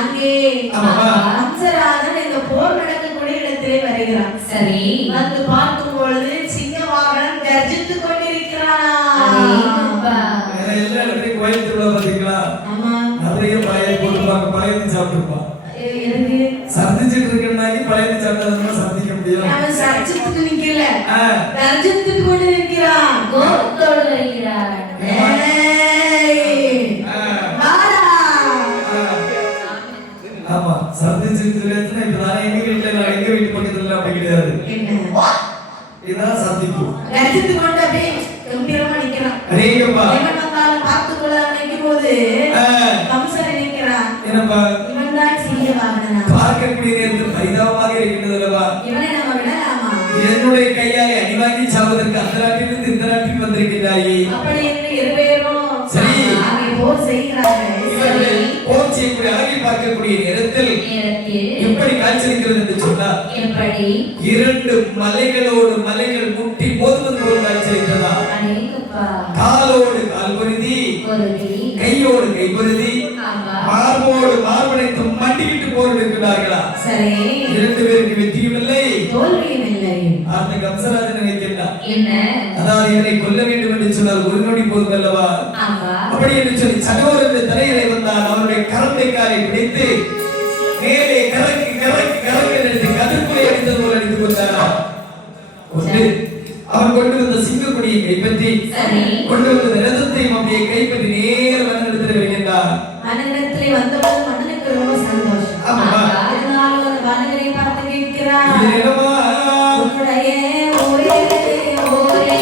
அங்கே கம்சராஜன் இந்த போர் நடக்கக்கூடிய இடத்திலே வருகிறான். சரி, வந்து பார்க்கும் பொழுது சிங்கவாகனம் கர்ஜித்துக் கொண்டிருக்கிறானா? எல்லா இடத்தையும் கோயில் திருவிழா பாத்தீங்களா? நிறைய பழைய போட்டுப்பாங்க, பழையத்தை சாப்பிட்டுருப்பான். சந்திச்சுட்டு இருக்கனாக்கி பழையத்தை சாப்பிட்டா சந்திக்க முடியும். அவன் சர்ச்சிட்டு நிக்கல, கர்ஜித்துக் கொண்டு நிற்கிறான். கோபத்தோடு வருகிறார். ஆமா, சந்திச்சுட்டு இருக்கா. இப்ப நான் எங்க வீட்டு பக்கத்துல அப்படி கிடையாது. இதான் சந்திப்பு. கர்ஜித்துக் கொண்டு அப்படியே கம்பீரமா நிக்கிறான். அடேங்கப்பா. இவன் வந்தாலும் பார்த்துக்கொள்ள நினைக்கும் போது கம்சன் நினைக்கிறான், என்னப்பா இவன் தான் சிங்கவாகனனா? பார்க்கக்கூடிய நேரத்தில் பரிதாபமாக இருக்கின்றது அல்லவா? இவனை நம்ம விடலாமா? என்னுடைய கையாலே வாங்கி சாவதற்கு அந்த நாட்டிலிருந்து இந்த நாட்டுக்கு வந்திருக்கிறாயே. அப்படி என்று இருவேரும் சரி. அங்கே போர் செய்கிறார்கள். இவர்கள் போர் செய்யக்கூடிய அழகை பார்க்கக்கூடிய நேரத்தில் எப்படி காட்சியளிக்கிறது என்று சொன்னார். எப்படி 2 மலைகளோடு மலைகள் முட்டி மோதுவது போல் காட்சியளிக்கிறதா. அநேகப்பா காலோடு கால் பொருதி, பொருதி கையோடு கை பொருதி, ஆமா மார்போடு மார்பனைத்து மண்டிக்கிட்டு போர் எடுக்கிறார்களா. சரி. 2 பேருக்கு வெற்றியும் இல்லை, தோல்வியும் இல்லை. அந்த கம்சராஜன் நினைக்கின்றார். என்ன அதாவது இவனை கொல்ல வேண்டும் என்று சொன்னால் ஒரு நொடி போதும் அல்லவா. ஆமா அப்படி என்று சொல்லி சகோதரர் என்று தலையிலே வந்தால் அவருடைய கரண்டை காலை பிடித்து மேலே கரக்கு கரக்கு கரக்கு என்று கதிர்குலை அடித்தது போல் அடித்துக் கொண்டாரா. ஒன்று அவர் கொண்டு வந்த சிங்கக்குடியை கைப்பற்றி சரி. கொண்டு வந்த ரதத்தையும் அப்படியே கைப்பற்றி நேர மன்னனிடத்தில் வருகின்றார். மன்னனிடத்திலே வந்தபோது மன்னனுக்கு ரொம்ப சந்தோஷம். ஆமா. அதனால அந்த மன்னனை பார்த்து கேட்கிறார், இரவா உன்னுடைய ஒரே ஒரே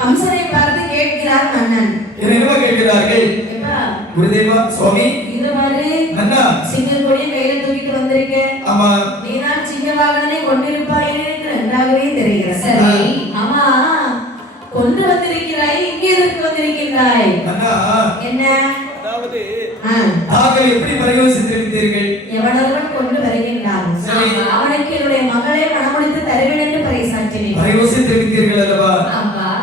கம்சனை பார்த்து கேட்கிறார் மன்னன். என்னவா கேட்கிறார்கள்? குருதேவா சுவாமி, இது பாரு அண்ணா சிங்கக்கொடியை கையில தூக்கிட்டு வந்திருக்கேன். ஆமா. நீதான் சிங்கவாகனனை கொண்டிருப்பாய் என்று நன்றாகவே தெரிகிறது. சரி. ஆமா, கொண்டு வந்திருக்கிறாய், இங்கே எதற்கு வந்திருக்கிறாய்? அண்ணா என்ன? அதாவது தாங்கள் எப்படி பிரயோசித்திருக்கிறீர்கள்? எவனொருவன் கொண்டு வருகின்றான், அவனுக்கு என்னுடைய மகளை மணமுடித்து தருவேன் என்று பறைசாற்றினேன். பிரயோசித்திருக்கிறீர்கள் அல்லவா?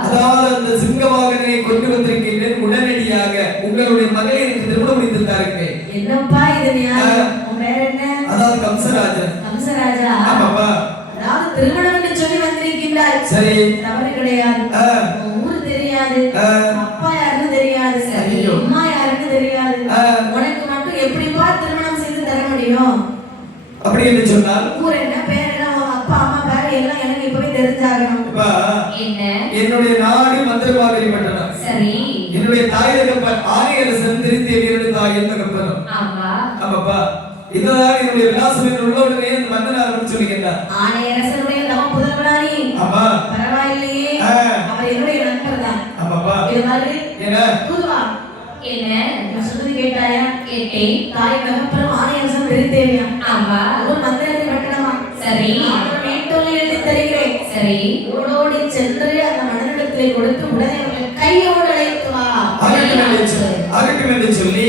அதாவது அந்த சிங்கவாகனனை கொண்டு வந்திருக்கிறேன், உடனடியாக உங்களுடைய மகளை எனக்கு திருமணம் முடித்து தாருங்கள். என்னப்பா இது நியாயம்? உன் பேர் என்ன? அதாவது கம்சராஜன். கம்சராஜா? ஆமாப்பா. அதாவது திருமணம் என்று சொல்லி வந்திருக்கின்றாய். சரி. தவறு கிடையாது. ஊரு தெரியாது, அப்பா யாருன்னு தெரியாது, அம்மா யாருன்னு தெரியாது. உனக்கு மட்டும் எப்படிப்பா திருமணம் செய்து தர முடியும்? அப்படி என்று சொன்னால் ஊர் என்ன, பேர் என்ன, அப்பா அம்மா பேர் எல்லாம் எனக்கு இப்பவே தெரிஞ்சாகணும். என்ன? என்னுடைய நாடு மந்திரவாகரி பட்டணம். சரி. என்னுடைய தாய் தகப்பன் ஆணையரசன் திருத்தேவியருடைய தாய் தகப்பனும். ஆமா. ஆமாப்பா. இதுதான் என்னுடைய விலாசம் என்று உள்ளவுடனே அந்த மன்னன் ஆரம்பிச்சு சொல்லுகின்றார். ஆணையரசனுடைய தம புதல்வனானி. ஆமா. பரவாயில்லையே, அவர் என்னுடைய நண்பர் தான். ஆமாப்பா. இது மாதிரி என்ன? புதுவா என்ன நான் சொன்னது கேட்டாயா? கேட்டேன். தாய் தகப்பனும் ஆணையரசம் வெறுத்தேவியா? ஆமா. ஒரு மந்திரத்தை கட்டணமா? சரி. நான் வீட்டோடு எழுதி தருகிறேன். சரி. ஓடோடி சென்று அந்த மன்னனிடத்திலே கொடுத்து உடனே அவர்களை கையோடு அழைத்து வா. ஆகட்டும் என்று சொல்லி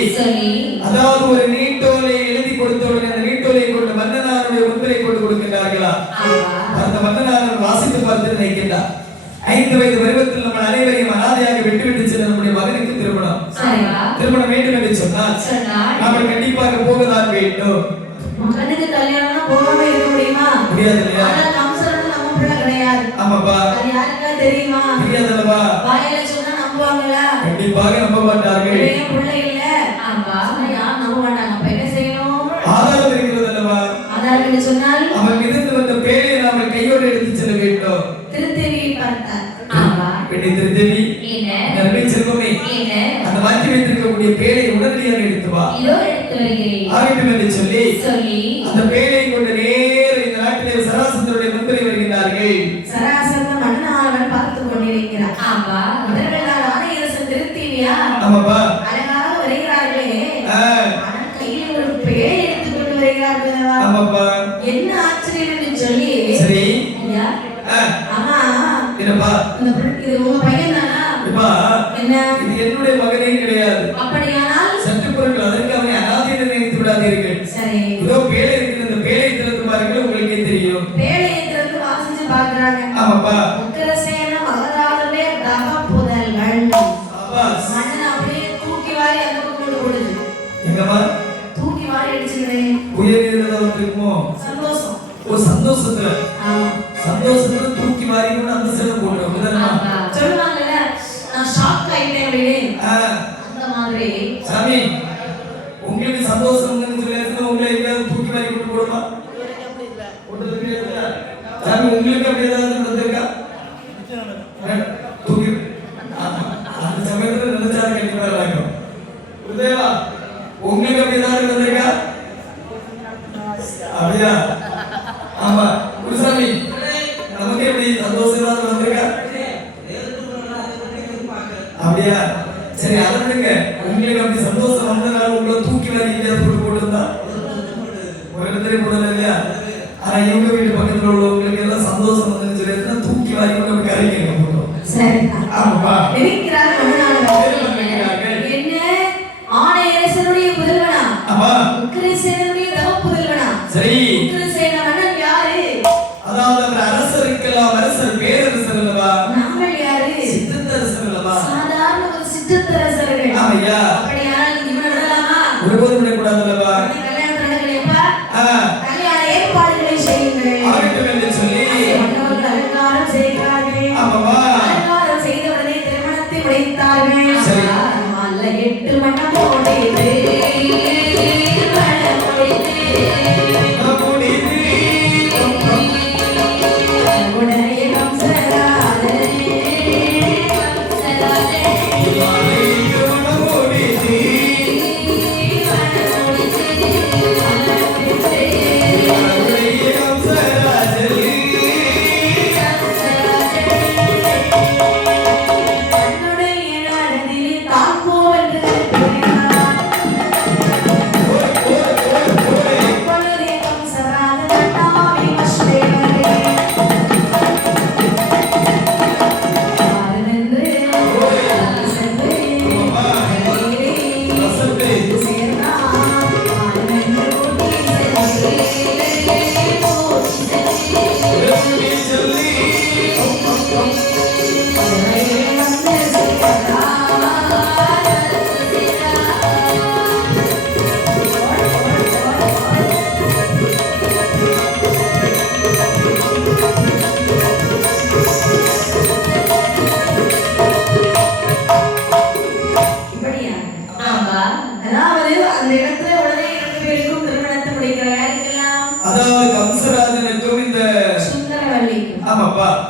அதாவது ஒரு நீட்டோலை எழுதி கொடுத்தவுடனே அந்த நீட்டோலை கொண்டு மன்னனாருடைய முத்திரை கொண்டு கொடுக்கிறார்களா? அந்த மன்னனார் வாசித்து பார்த்து நினைக்கின்றார். 5 வயது பருவத்தில் நம்ம அனைவரையும் அனாதையாக விட்டுவிட்டு சென்ற நம்முடைய மகனுக்கு திருமணம் வேண்டும் என்று சொன்னால் நாம கண்டிப்பாக போகதான் வேண்டும். மகனுக்கு கல்யாணம்னா போகாம இருக்க முடியுமா? முடியாது இல்லையா? கம்சன் நம்ம பிள்ளை கிடையாது. ஆமாப்பா. அது யாருக்கா தெரியுமா? தெரியாதுல்லவா? வாயில சொன்னா நம்புவாங்களா? கண்டிப்பாக நம்ப மாட்டார்கள். ஏன் பிள்ளை இல்ல? ஆமா. யார் நம்ப மாட்டாங்க. அப்ப என்ன செய்யணும்? ஆதாரம் இருக்கிறது அல்லவா? ஆதாரம் என்று சொன்னால் அவன் மிதந்து வந்த பேழையை நாம கையோடு எடுத்து செல்ல வேண்டும். திருத்தேவியை பார்த்தார். ஆமா. பெண்ணை திருத்தேவி, என்ன நன்மை செல்வமே, என்ன அந்த மாற்றி வைத்திருக்கக்கூடிய பேழை உடனடியாக எடுத்து வா. இதோ எடுத்து வருகிறேன். ஆகட்டும் என்று சொல்லி அந்த பேழையை கொண்டு நேர இந்த நாட்டிலே சராசந்தருடைய முன்பிலை வருகிறார்கள். சராசந்த மன்னனாளவன் பார்த்து கொண்டிருக்கிறார். ஆமா. இவர்கள் ஆணையரசன் திருத்தேவியா? ஆமாப்பா. அழகாக வருகிறார்களே. ஆனால் கையில் ஒரு பேழை எடுத்து கொண்டு வருகிறார்கள். ஆமாப்பா. என்ன ஆச்சரியம் என்று சொல்லி சரி. ஐயா, ஆமா, என்னப்பா இது உங்க பையன் தானா? என்ன? இது என்னுடைய மகனே கிடையாது. அப்படியானால் சற்று பொருட்கள் அதற்கு அவனை அனாதை என்று நினைத்து விடாதீர்கள். சரி. இதோ பேழை இருக்கிற இந்த பேழை திறந்து பாருங்கள், உங்களுக்கே தெரியும். பேழையை திறந்து வாசிச்சு பார்க்கறாங்க. ஆமாப்பா. உக்கிரசேன மகராஜனே தவ புதல்வன். ஆபாஸ். மன்னன் அப்படியே தூக்கி வாரி அந்த பக்கம் கொண்டு போடுது. எங்கம்மா? தூக்கி வாரி அடிச்சுக்கிறே. உயர்ந்ததா இருக்குமோ? சந்தோஷம். ஓ, சந்தோஷத்துல. ஆமா. சந்தோஷத்துல தூக்கி வாரி கூட அந்த சேர போடுறோம். ஆமா. சொல்லுவாங்கல்ல, நான் ஷாக் ஆயிட்டேன் அப்படின்னு. அந்த மாதிரி சாமி, உங்களுக்கு சந்தோஷம் உங்களை எங்கேயாவது தூக்கி வாரி கொண்டு போடுமா? சாமி, உங்களுக்கு அப்படி ஏதாவது நடந்திருக்கா? தூக்கி அந்த சமயத்துல நினைச்சாரு கண்டிப்பா இருக்கும். உதயவா, உங்களுக்கு அப்படி ஏதாவது நடந்திருக்கா? அப்படியா? ஆமா. குருசாமி, நமக்கு எப்படி சந்தோஷம் ஏதாவது வந்திருக்கா? அப்படியா? சரி, அதை விடுங்க. உங்களுக்கு அப்படி சந்தோஷம் வந்தனால உங்களை தூக்கி வாரி எங்கேயாவது போட்டு போட்டுருந்தா? ஒரு இடத்துல போடல இல்லையா? ஆனா இவங்க வீட்டு பக்கத்துல உள்ளவங்களுக்கு எல்லாம் சந்தோஷம் வந்து சொல்லி தூக்கி வாரி கொண்டு போய் கரைக்க போட்டோம். சரி. ஆமாப்பா. இருக்கிறார் மன்னனாளவன். என்ன? ஆணையரசனுடைய புதல்வனா? ஆமா. உக்கிரசேனனுடைய தவ புதல்வனா? சரி. உக்கிரசேன மன்னன் யாரு? அதாவது அந்த அரசருக்கெல்லாம் அரசர் பேரரசர் அல்லவா? நாங்கள் யாரு? சித்தரசர் அல்லவா? சாதாரண ஒரு சிற்றரசர்கள். ஆமையா. அப்படியானால் இவனை விடலாமா? ஒருபோதும் விடக்கூடாது அல்லவா? கல்யாணம் நடக்கலையப்பா? கல்யாண ஏற்பாடுகளை செய்யுங்கள். ஆகட்டும் என்று சொல்லி மன்னவர்கள் அலங்காரம் செய்கிறார்கள். ஆமாவா. அலங்காரம் செய்த உடனே திருமணத்தை முடித்தார்கள். சரி. அல்ல 8 மணம் ஓடிது. உடனே கம்சராஜனே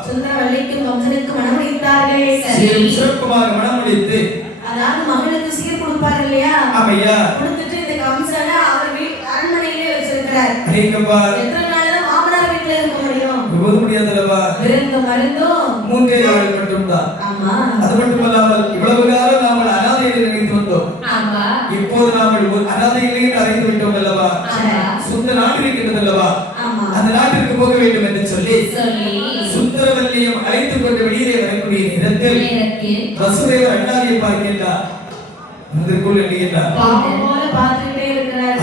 சுந்தரவல்லிக்கும் கம்சனுக்கும் மணமுடித்தார்கள். சிறப்புமாக மணமுடித்து அதாவது மகளுக்கு சீர் கொடுப்பார் இல்லையா? ஆமையா. கொடுத்துட்டு இந்த கம்சனை அவர் அரண்மனையிலே வச்சிருக்கிறார். அடேங்கப்பா. எத்தனை நாள் தான் மாமனார் வீட்டுல இருக்க முடியும்? போக முடியாதுல்லவா? விருந்து மருந்தும் 3 நாள் மட்டும்தான். ஆமா. அது மட்டுமல்லாமல் இவ்வளவு காலம் நாம அனாதையை நினைத்து வந்தோம். பார்க்கின்றார். அதற்குள் எண்ணுகின்றார். பாவம் போல பார்த்துக்கிட்டே இருக்கிறார்.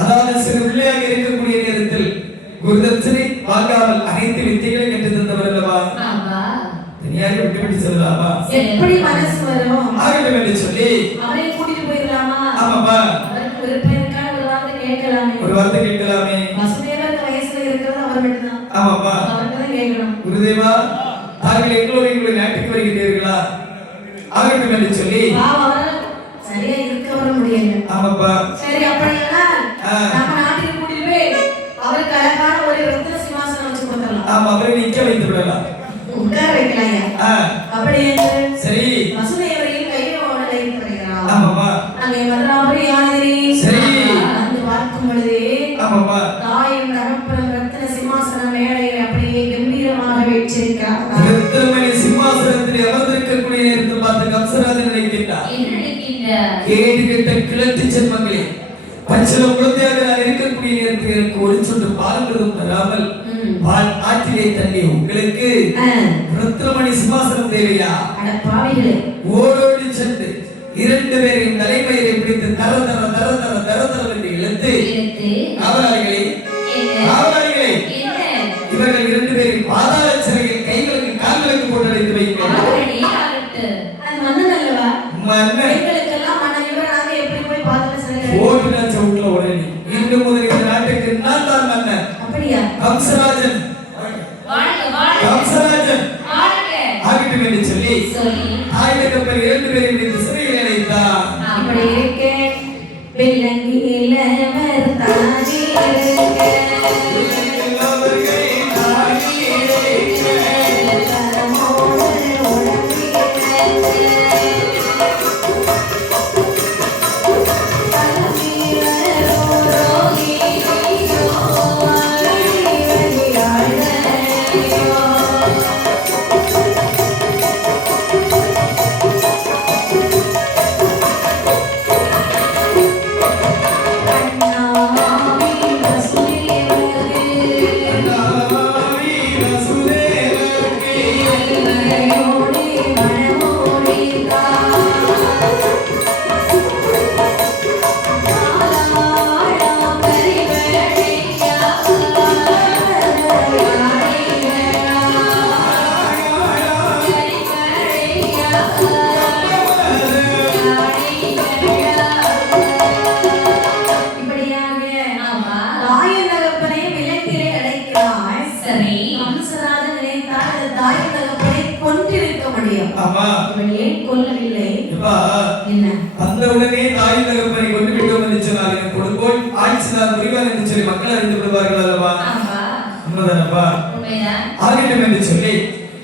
அதாவது சிறு பிள்ளையாக இருக்கக்கூடிய நேரத்தில் குருதட்சணை வாங்காமல் அனைத்து வித்தைகளை கற்று தந்தவர் அல்லவா? தனியாக விட்டுவிட்டு செல்லலாமா? எப்படி மனசு வரும்? ஆகட்டும் என்று சொல்லி அவரை கூட்டிட்டு போயிடலாமா? ஆமாப்பா, அவருக்கு விருப்பம் இருக்கா? ஒரு வார்த்தை கேட்கலாமே. ஒரு வார்த்தை கேட்கலாமே. வசுதேவர் வயசுல இருக்கிறது அவர் மட்டும்தான். ஆமாப்பா, அவருக்கு தான் கேட்கணும். குருதேவா, தாங்கள் எங்களோடு எங்களுடைய நாட்டுக்கு வருகிறீர்களா? ஆகட்டும் என்று சொல்லி அவரால் சரியா இருக்க வர முடியல. ஆமாப்பா, சரி, அப்படின்னா நம்ம நாட்டுக்கு கூட்டிட்டு போய் அவருக்கு அழகான ஒரு ரத்ன சிம்மாசனம் வச்சு கொடுத்துடலாம். ஆமா, அவரை நிக்க வைத்து விடலாம். உட்கார வைக்கலாம். அப்படி என்று சரி வசுதேவரையும் கையோட வைத்து வருகிறார். ஆமாப்பா, அங்கே மதுராபுரி யாதிரி சரி வந்து பார்க்கும் பொழுது ஆமாப்பா, தாயும் தகப்பனும் ரத்ன சிம்மாசன மேடையில் அப்படியே கம்பீரமாக வீற்றிருக்கிறார். ரத்னமணி சிம்மாசனத்தில் அமர்ந்திருக்கக்கூடிய நேரத்தை பார்த்து கம்சராஜன் நினைக்கின்றார். கேடு கெட்ட கிழட்டு ஜென்மங்களே, பச்சிலம் குழந்தையாக நான் இருக்கக்கூடிய நேரத்தில் எனக்கு ஒரு சொட்டு பால்களும் தராமல் பால் ஆற்றிலே தள்ளி உங்களுக்கு ரத்னமணி சிம்மாசனம் தேவையா? ஓடோடி சென்று 2 பேரின் தலைமையை பிடித்து தர தர தர தர தர தர என்று இழுத்து காவலாளிகளே இவர்கள் 2 பேரின் பாதாள சிறையில் கைகளுக்கு கால்களுக்கு போட்டு அடைத்து வைக்கிறேன். இன்று முதல் இந்த நாட்டுக்கு நான் தான் மன்னன். கம்சராஜன் ஆகட்டும் என்று சொல்லி ஆயுத கப்பல் 2 பேரையும் இந்த சிறையில் அடைத்தார். உடனே தாய் தகப்பனை கொண்டு விட்டோம் என்று சொன்னார். எனக்கு கொடுங்கோல் ஆட்சிதான் புரிவார் என்று சொல்லி மக்கள் அறிந்து விடுவார்கள் அல்லவா? உண்மைதானப்பா? ஆகட்டும் என்று சொல்லி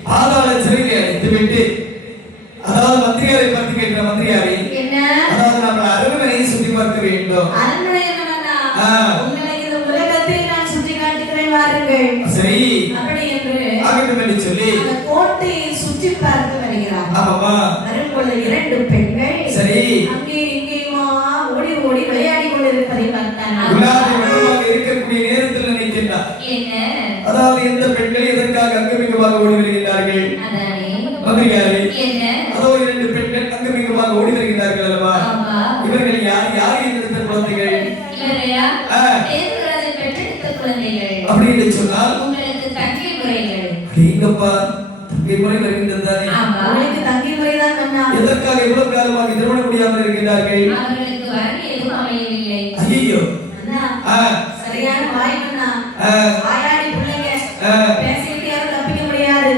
பாதாள சிறையை அடைத்து விட்டு, அதாவது மந்திரியாரை பார்த்து கேட்கிற மந்திரியாரை, அதாவது நம்ம அரண்மனையை சுற்றி பார்க்க வேண்டும். சரி ஆகட்டும் என்று சொல்லி கோட்டையை சுற்றி பார்த்து வருகிறார். ஆமாமா, வரும்பொழுது 2 பெண்கள் சரி அங்கே இங்கேயுமா ஓடி ஓடி விளையாடி கொண்டிருப்பதை பார்த்தார். இருக்கக்கூடிய நேரத்தில் நினைக்கின்றார், அதாவது எந்த பெண்கள் எதற்காக அங்கமிகமாக ஓடி வருகிறார்கள்? மந்திரியாரே, அதோ 2 பெண்கள் அங்கமிகமாக ஓடி வருகிறார்கள் அல்லவா? இவர்கள் யார்? யார் இந்த குழந்தைகள்? அப்படின்னு சொன்னால் எங்கப்பா தங்கை முறை வருகின்றதானே? தங்கை முறைதான். எதற்காக இவ்வளவு காலமாக திருமணம் முடியாமல் இருக்கிறார்கள்? ஐயோ, சரியான வாய்ப்புனா வாயாடி பிள்ளைங்க பேசிட்டு யாரும் தப்பிக்க முடியாது.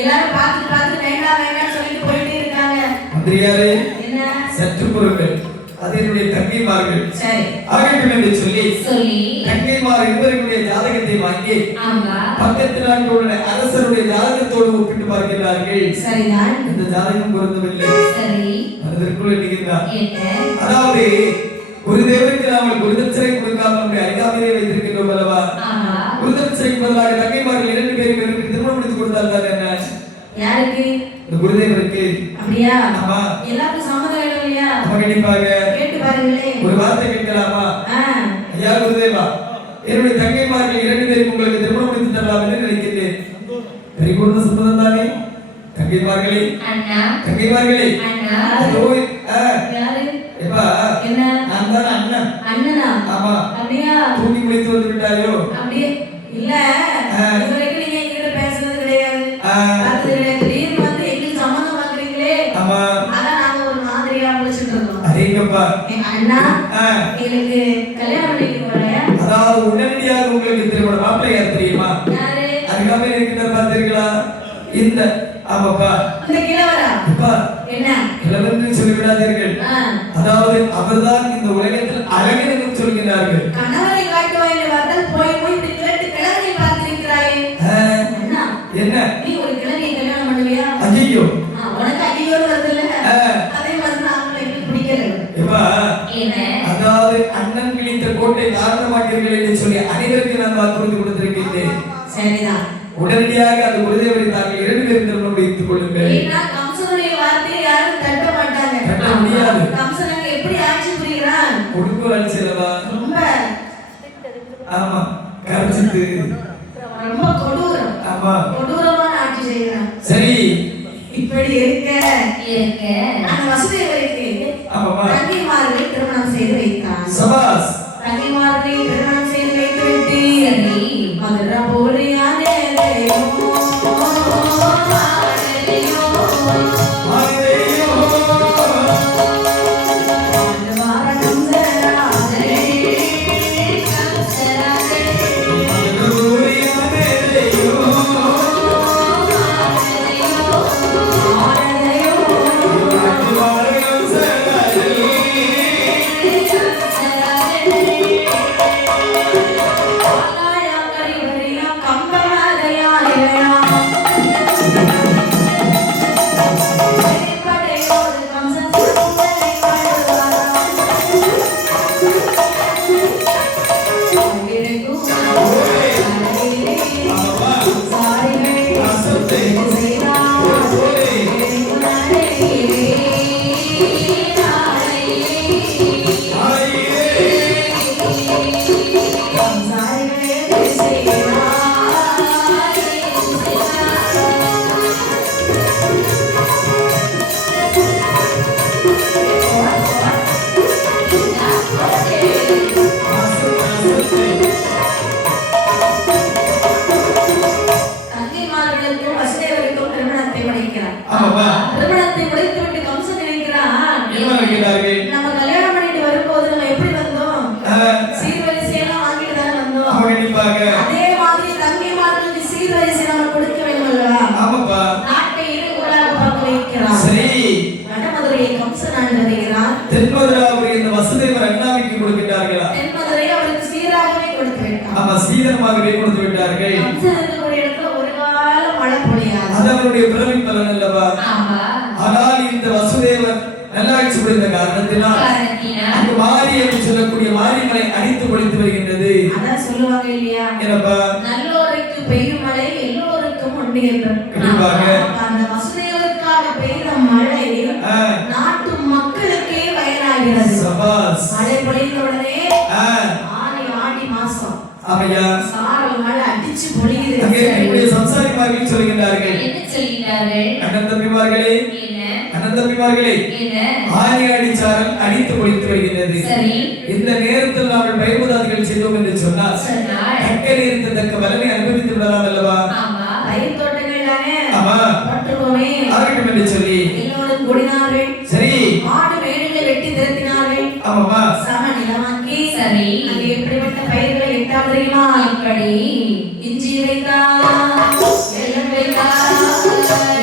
எல்லாரும் பார்த்து பார்த்து வேண்டாம் வேண்டாம் சொல்லிட்டு போயிட்டே இருக்காங்க. மந்திரியாரே, என்ன சற்று பொறுங்கள், அது என்னுடைய தங்கைமார்கள். சரி ஆகட்டும் என்று சொல்லி தங்கைமார் இருவருடைய ஜாதகத்தை வாங்கி பக்கத்து நாட்டோட அரசருடைய ஜாதகத்தோடு ஒப்பிட்டு பார்க்கிறார்கள். சரிதான், இந்த ஜாதகம் பொருந்தவில்லை. அதற்குள் எண்ணுகிறார், அதாவது குருதேவருக்கு நாங்கள் குருதட்சணை கொடுக்காமல் நம்முடைய அறியாமையை வைத்திருக்கின்றோம் அல்லவா? குருதட்சணைக்கு பதிலாக தங்கைமார்கள் 2 பேரும் திருமணம் முடித்து கொடுத்தால் என்ன? யாருக்கு? இந்த குருதேவருக்கு. அப்படியா? ஆமா. எல்லாரும் சம்மதம் இல்லையா? கண்டிப்பாக. கேட்டு பாருங்களே. ஒரு வார்த்தை கேட்கலாமா? ஐயா குருதேவா, என்னுடைய தங்கைமார்கள் 2 பேரும் உங்களுக்கு திருமணம் முடித்து தரலாம் என்று நினைக்கிறேன். பரிபூர்ண சம்மதம் தானே? தங்கை தம்பிமார்களே அண்ணா தம்பிமார்களே அண்ணா அதோ யாரு எப்பா என்ன நான் தான் அண்ணன் அண்ணனா ஆமா அப்படியா தூங்கி முடித்து வந்து விட்டாயோ அப்படியே இல்ல இதுவரைக்கும் நீங்க என்கிட்ட பேசுனது கிடையாது பார்த்தது கிடையாது திடீர்னு வந்து எங்களுக்கு சம்மந்தம் பாக்குறீங்களே ஆமா அதான் நாங்க ஒரு மாதிரியா முடிச்சுட்டு இருக்கோம் அதேங்கப்பா அண்ணா எனக்கு கல்யாணம் பண்ணிக்க போறேன் அதாவது உடனடியாக உங்களுக்கு திருமண மாப்பிள்ளை யார் தெரியுமா யாரு அதுக்காக இருக்கிற பார்த்தீர்களா இந்த ஆமாப்பா இந்த கிழவரா அப்பா என்ன கிழவன் சொல்லிவிடாதீர்கள் அதாவது அவர்தான் இந்த உலகத்தில் அழகன் என்று சொல்கிறார்கள் கணவரை காட்டுவா என்று பார்த்தால் போய் போய் இந்த கேட்டு கிழவரை பார்த்திருக்கிறாயே அண்ணா என்ன நீ ஒரு கிழவியை கல்யாணம் பண்ணுவியா ஐயோ உனக்கு ஐயோன்னு வருது இல்ல அதே மாதிரி தான் அவங்களை எங்களுக்கு பிடிக்கல எப்பா என்ன அதாவது அண்ணன் கிழித்த கோட்டை தாழ்த்த மாட்டீர்கள் என்று சொல்லி அனைவருக்கு நான் வாக்குறுதி கொடுத்திருக்கிறேன் சரிதான் உடனடியாக அந்த குருதேவரை தாங்கள் 2 பேரும் திருமணம் வைத்துக் கொள்ளுங்கள் ஏன்னா கம்சனுடைய வார்த்தையை யாரும் தட்ட மாட்டாங்க தட்ட முடியாது. கம்சனுக்கு எப்படி ஆட்சி புரிகிறான் கொடுக்கல் செலவா ரொம்ப ஆமா கரைச்சிட்டு ரொம்ப கொடூரம் ஆமா கொடூரமான ஆட்சி செய்கிறான் சரி இப்படி இருக்க அந்த வசுதேவருக்கு ஆமாமா தங்கைமார்களை திருமணம் செய்து வைத்தான் சபாஸ் தங்கைமார்களை திருமணம் செய்து வைத்து விட்டு மதுரா போலியானே திருமணத்தை முடித்துவிட்டு கம்சன் நினைக்கிறான் நம்ம கல்யாணம் பண்ணிட்டு வரும்போது நம்ம எப்படி வந்தோம் சீர்வரிசையெல்லாம் வாங்கிட்டு தானே வந்தோம் அதே மாதிரி தங்கைமார்களுக்கு சீர்வரிசை நம்ம கொடுக்க வேண்டும் அல்லவா நாட்டை இருவராக பார்க்க வைக்கிறான் வடமதுரையை கம்சன் ஆண்டு வருகிறான் தென்மதுராவை இந்த வசுதேவர் அண்ணாவிற்கு கொடுக்கிறார்களா தென்மதுரை அவருக்கு சீராகவே கொடுத்து விட்டான் ஆமா சீதனமாகவே கொடுத்து விட்டார்கள் கம்சன் இருக்கக்கூடிய இடத்துல ஒரு காலம் மழை பொழியாது அது அவருடைய பிறவி பலன் அல்லவா ஆனால் இந்த வசுதேவர் நல்லாட்சி புரிந்த காரணத்தினால் அந்த மாரி என்று சொல்லக்கூடிய மாரிமலை அடித்து பொழித்து வருகின்றது அதான் சொல்லுவாங்க இல்லையா என்னப்பா நல்லோருக்கு பெய்யும் மழை எல்லோருக்கும் உண்டு என்று அந்த வசுதேவருக்காக பெய்த மழை நாட்டு மக்களுக்கே வயலாகிறது மழை பொழிந்த உடனே ஆடி மாசம் ஆமையா சாரல் மழை அடிச்சு பொழியுது அங்கே சம்சாரிமார்கள் சொல்கிறார்கள் என்ன சொல்கிறார்கள் அண்ணன் தம்பிமார்களே அண்ணன் தம்பிமார்களே ஆணி அடிச்சாரல் அடித்து பொழித்து வருகிறது இந்த நேரத்தில் நாங்கள் பயமுதாதிகள் செய்தோம் என்று சொன்னால் கட்டளை இருக்கத்தக்க பலனை அனுபவித்து விடலாம் அல்லவா பயிர் தோட்டங்கள் தானே ஆமா போட்டுக்கோமே ஆகட்டும் என்று சொல்லி எல்லோரும் கூடினார்கள் சரி மாடு மேடுகளை வெட்டி திரட்டினார்கள் ஆமாமா சம நிலமாக்கி அங்கே எப்படிப்பட்ட பயிர்களை இட்டா தெரியுமா இப்படி இஞ்சி வைத்தா வெள்ளம் வைத்தா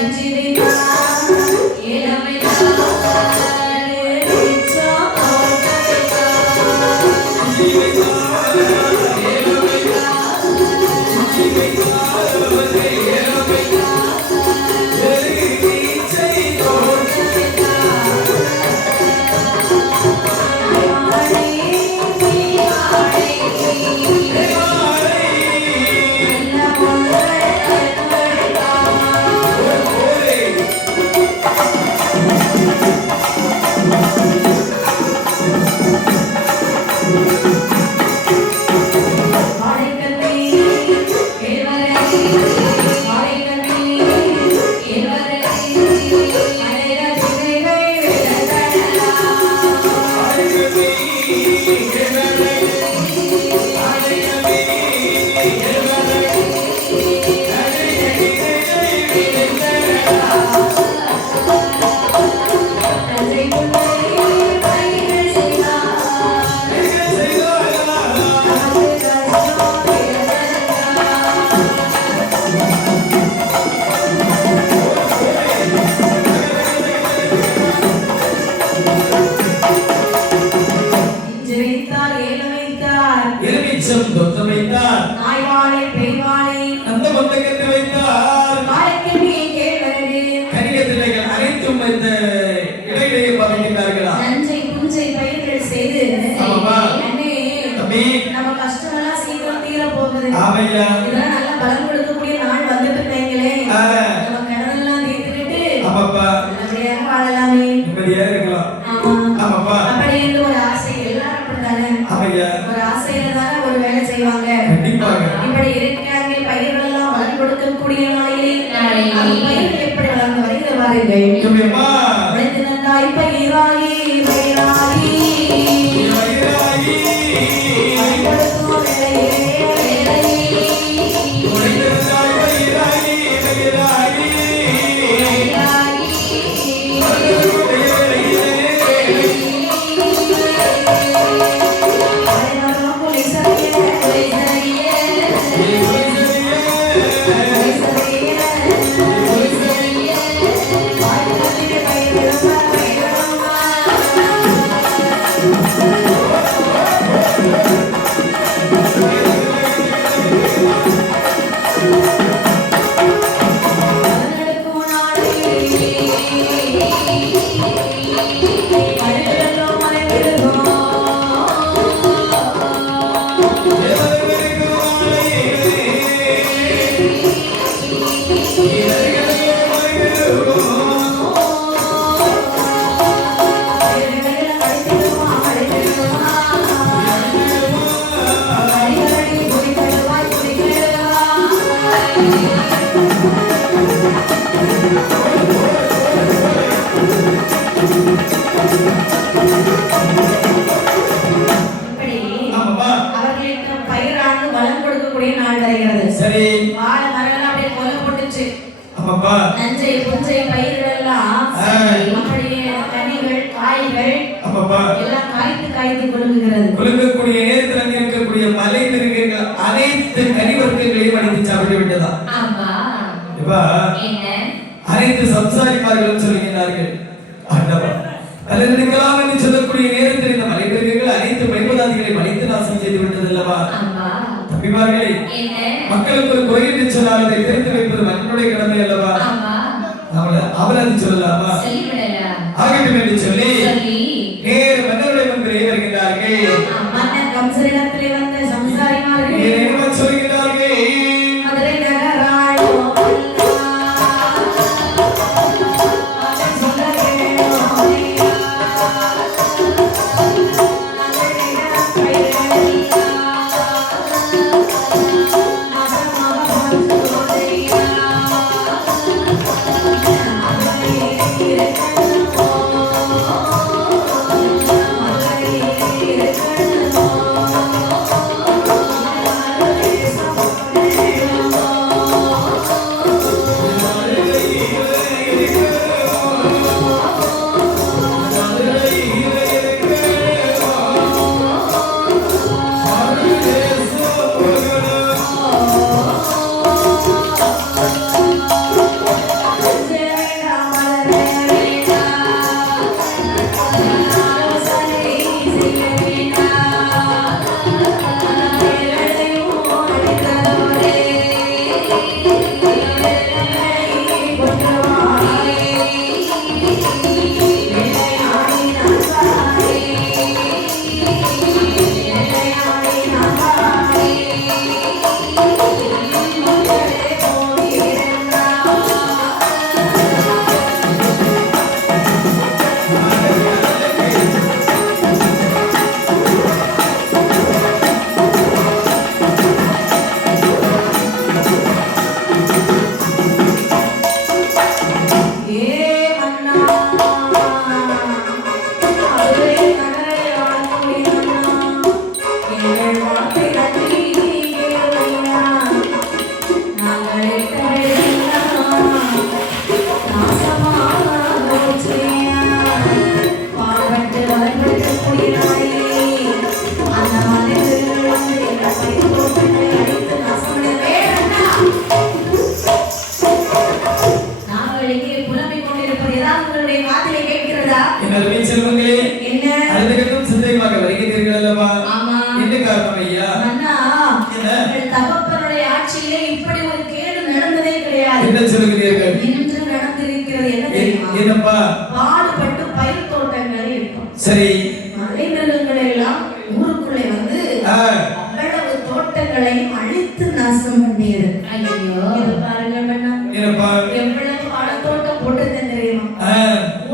இஞ்சி வைத்தா ஏலம் வைத்தா ஆ எச்சம் தொத்த வைத்தார் நாய்வாளை பெய்வாளை அந்த மந்தகத்தை வைத்தார் காலைக்கென்று கேழ்வரகு கனிகத்திலைகள் அனைத்தும் இந்த இடையிடையே பகிர்ந்தார்களா நஞ்சை புஞ்சை பயிர்கள் செய்து ஆமாமா. அண்ணே, தம்பி நம்ம கஷ்டமெல்லாம் சீக்கிரம் தீர போகுது ஆமையா இதெல்லாம் நல்ல பலன் கொடுக்கக்கூடிய நாள் வந்துட்டு வைங்களே ஆ. நம்ம கடனெல்லாம் தீர்த்துக்கிட்டு ஆமாப்பா நல்லபடியாக வாழலாமே. நிம்மதியா இருக்கலாம் ஆமா. ஆமாப்பா அப்படி என்று ஒரு ஆசை எல்லாரும் அப்படித்தானே ஆமையா ஒரு ஆசையில தானே ஒரு வேலை செய்வாங்க. கண்டிப்பாக இப்படி இருக்காங்க பயிர்கள் எல்லாம் பலன் கொடுக்கக்கூடிய நாளையிலே நாளையிலே. அந்த பயிர்கள் எப்படி வளர்ந்து வருகிற பாருங்கள். சும்மா உழைத்து நன்றாய் பயிராகி பயிராகி வைராகி கொடுக்கும் வேலையிலே உடைந்தாய் வைராகி வைராகி அரைநாளும் புலி சரிய புலி சரிய புலி சரிய வாய்ப்புகளிலே பயிரிடமா பயிரிடமா நடக்கும் நாளிலே மனிதனோ மறைந்திடுமோ ஆமாப்பா அவர்களுக்கு பயிராண்டு வளம் கொடுக்கக்கூடிய நாள் வருகிறது. சரி வாழை மரம் அப்படியே கொலை போட்டுச்சு. ஆமாப்பா நஞ்சை புஞ்சை பயிர்கள் எல்லாம் அப்படியே கனிகள் காய்கள் ஆமாப்பா எல்லாம் காய்த்து காய்த்து கொடுக்குகிறது. குலுங்கக்கூடிய நேரத்தில் அங்கே இருக்கக்கூடிய மலை மிருகங்கள் அனைத்து கனிவர்க்கங்களையும் அடித்து சாப்பிட்டு விட்டதா ஆமா. இப்பா என்ன? அனைத்து சம்சாரிமார்களும் சொல்லுகிறார்கள் ஆண்டவா பலருக்கலாம் என்று சொல்லக்கூடிய நேரத்தில் இந்த மலை மிருகங்கள் அனைத்து பைபதாதிகளை மலைத்து நாசம் செய்து விட்டது அல்லவா ஆமா. தம்பிமார்களே என்ன? மக்களுக்கு ஒரு குறை என்று சொன்னால் அதை தெரிந்து வைப்பது மக்களுடைய கடமை அல்லவா ஆமா. அவள் அது சொல்லலாமா சொல்லிவிடலாம். ஆகட்டும் என்று சொல்லி சொல்லி நேர் மன்னருடைய முன்பே வருகிறார்கள் மன்னர் கம்சரிடத்திலே வந்த சம்சாரிமார்கள் என்ன சொல்கிறார்கள் மதுரை நகராளோ மகன் சொல்ல வேணும் ஐயா. மதுரை நகர் பயிரெல்லாம் மகமாக வாழ்ந்தோரையா. மதுரை இருக்கணுமோ, மதுரை இருக்கணுமோ, மதுரை சமூகமோ. என்னுடைய செல்வங்களே என்ன அதுக்கப்புறம் சிந்தையாக வருகிறீர்கள் அல்லவா ஆமா என்ன காரணம் ஐயா மன்னா சரி. மலை மிருகங்கள் எல்லாம் ஊருக்குள்ளே வந்து அவ்வளவு தோட்டங்களையும் அழித்து நாசம் பண்ணியது. ஐயோ இது பாருங்க அண்ணா, என்னப்பா எவ்வளவு வாழைத்தோட்டம் போட்டது தெரியுமா?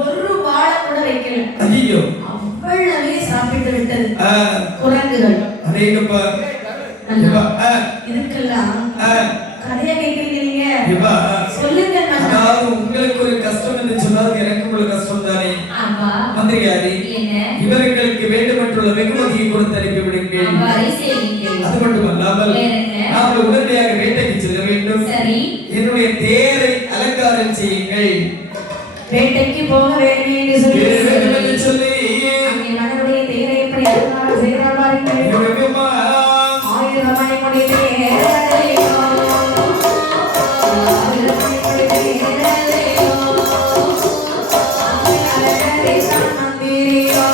ஒரு வாழை கூட வைக்கல. ஐயோ அவ்வளவே சாப்பிட்டு விட்டது குரங்குகள். அதேங்கப்பா இதுக்கெல்லாம் கதையா கேட்கிறீங்க நீங்க? சொல்லுங்க அண்ணா. அதாவது உங்களுக்கு ஒரு கஷ்டம் என்று சொன்னால் எனக்கு ஒரு கஷ்டம் தானே ஆமா மந்திரியாரி. என்ன இவர்களுக்கு வேண்டுமென்றுள்ள வெகுமதியை கொடுத்து அனுப்பிவிடுங்கள். அவ்வாறே செய்யுங்கள். அது மட்டுமல்லாமல் வேற என்ன? நாம் உடனடியாக வேட்டைக்கு செல்ல வேண்டும். சரி என்னுடைய தேரை அலங்காரம் செய்யுங்கள். வேட்டைக்கு போக வேண்டும் என்று வேண்டும் என்று சொல்லி அங்கே மன்னருடைய தேரை எப்படி அலங்காரம் செய்கிறார் பாருங்கள். என்னுடைய 1000 மணி முடி தேரையோ, 1000 மணி முடி தேரையோ, அலங்கரை சாமந்திரியோ,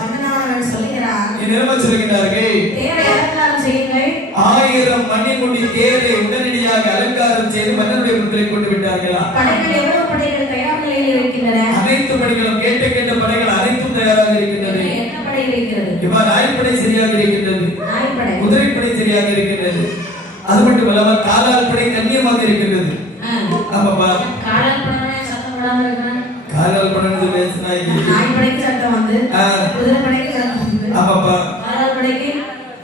மன்னனானவன் சொல்கிறான், என்ன சொல்கிறார்கள்? தேரை அலங்காரம் செய்யுங்கள். 1000 மணிமுடி தேரை உடனடியாக அலங்காரம் செய்து மன்னனுடைய முன்களை கொண்டு விட்டார்களா? படைகள் எவ்வளவு படைகள் தயார் நிலையில் இருக்கின்றன? அனைத்து படைகளும் கேட்ட படைகள் அனைத்தும் தயாராக இருக்கின்றது. என்ன படை இருக்கிறது? இவ்வாறு நாய்ப்படை சரியாக இருக்கின்றது, நாய்ப்படை, குதிரைப்படை சரியாக இருக்கின்றது. அது மட்டுமல்லாமல் காலால் படை கண்ணியமாக இருக்கின்றது. ஆமாப்பா, காலால் படை சத்தம் போடாம இருக்கிறான். காலால் படை பேசினா நாய்ப்படைக்கு சத்தம் வந்து, குதிரைப்படைக்கு சத்தம் வந்து, ஆமாப்பா, காலால் படைக்கு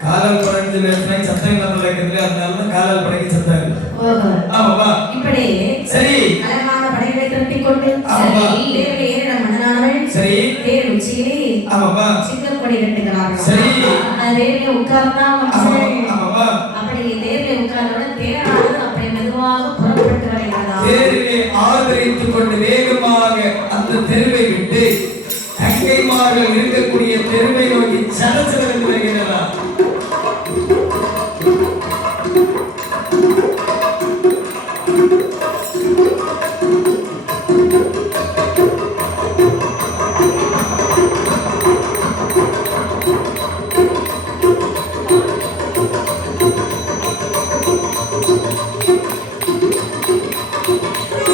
காலால் படை பேசினா சத்தம் இல்லாம இருக்கிறது. அதனால காலால் படைக்கு சத்தம் இல்லை. ஓஹோ. ஆமாப்பா, இப்படி சரி. அழகான படைகளை திரட்டிக் கொண்டு ஆமா. தேரில் ஏறின மன்னனானவன் சரி. தேர் உச்சியிலே ஆமாப்பா, சிங்கக்கொடி கட்டுகிறார்கள். சரி. அந்த தேரில் உட்கார்ந்தா ஆமாப்பா, அப்படி தேரில் உட்கார்ந்தவுடன் தேரானது அப்படி மெதுவாக புறப்பட்டு வருகிறதா. தேரிலே ஆதரித்துக் கொண்டு வேகமாக அந்த தெருவை விட்டு தங்கைமார்கள் இருக்கக்கூடிய தெருவை நோக்கி சலசலந்து வருகிறதா.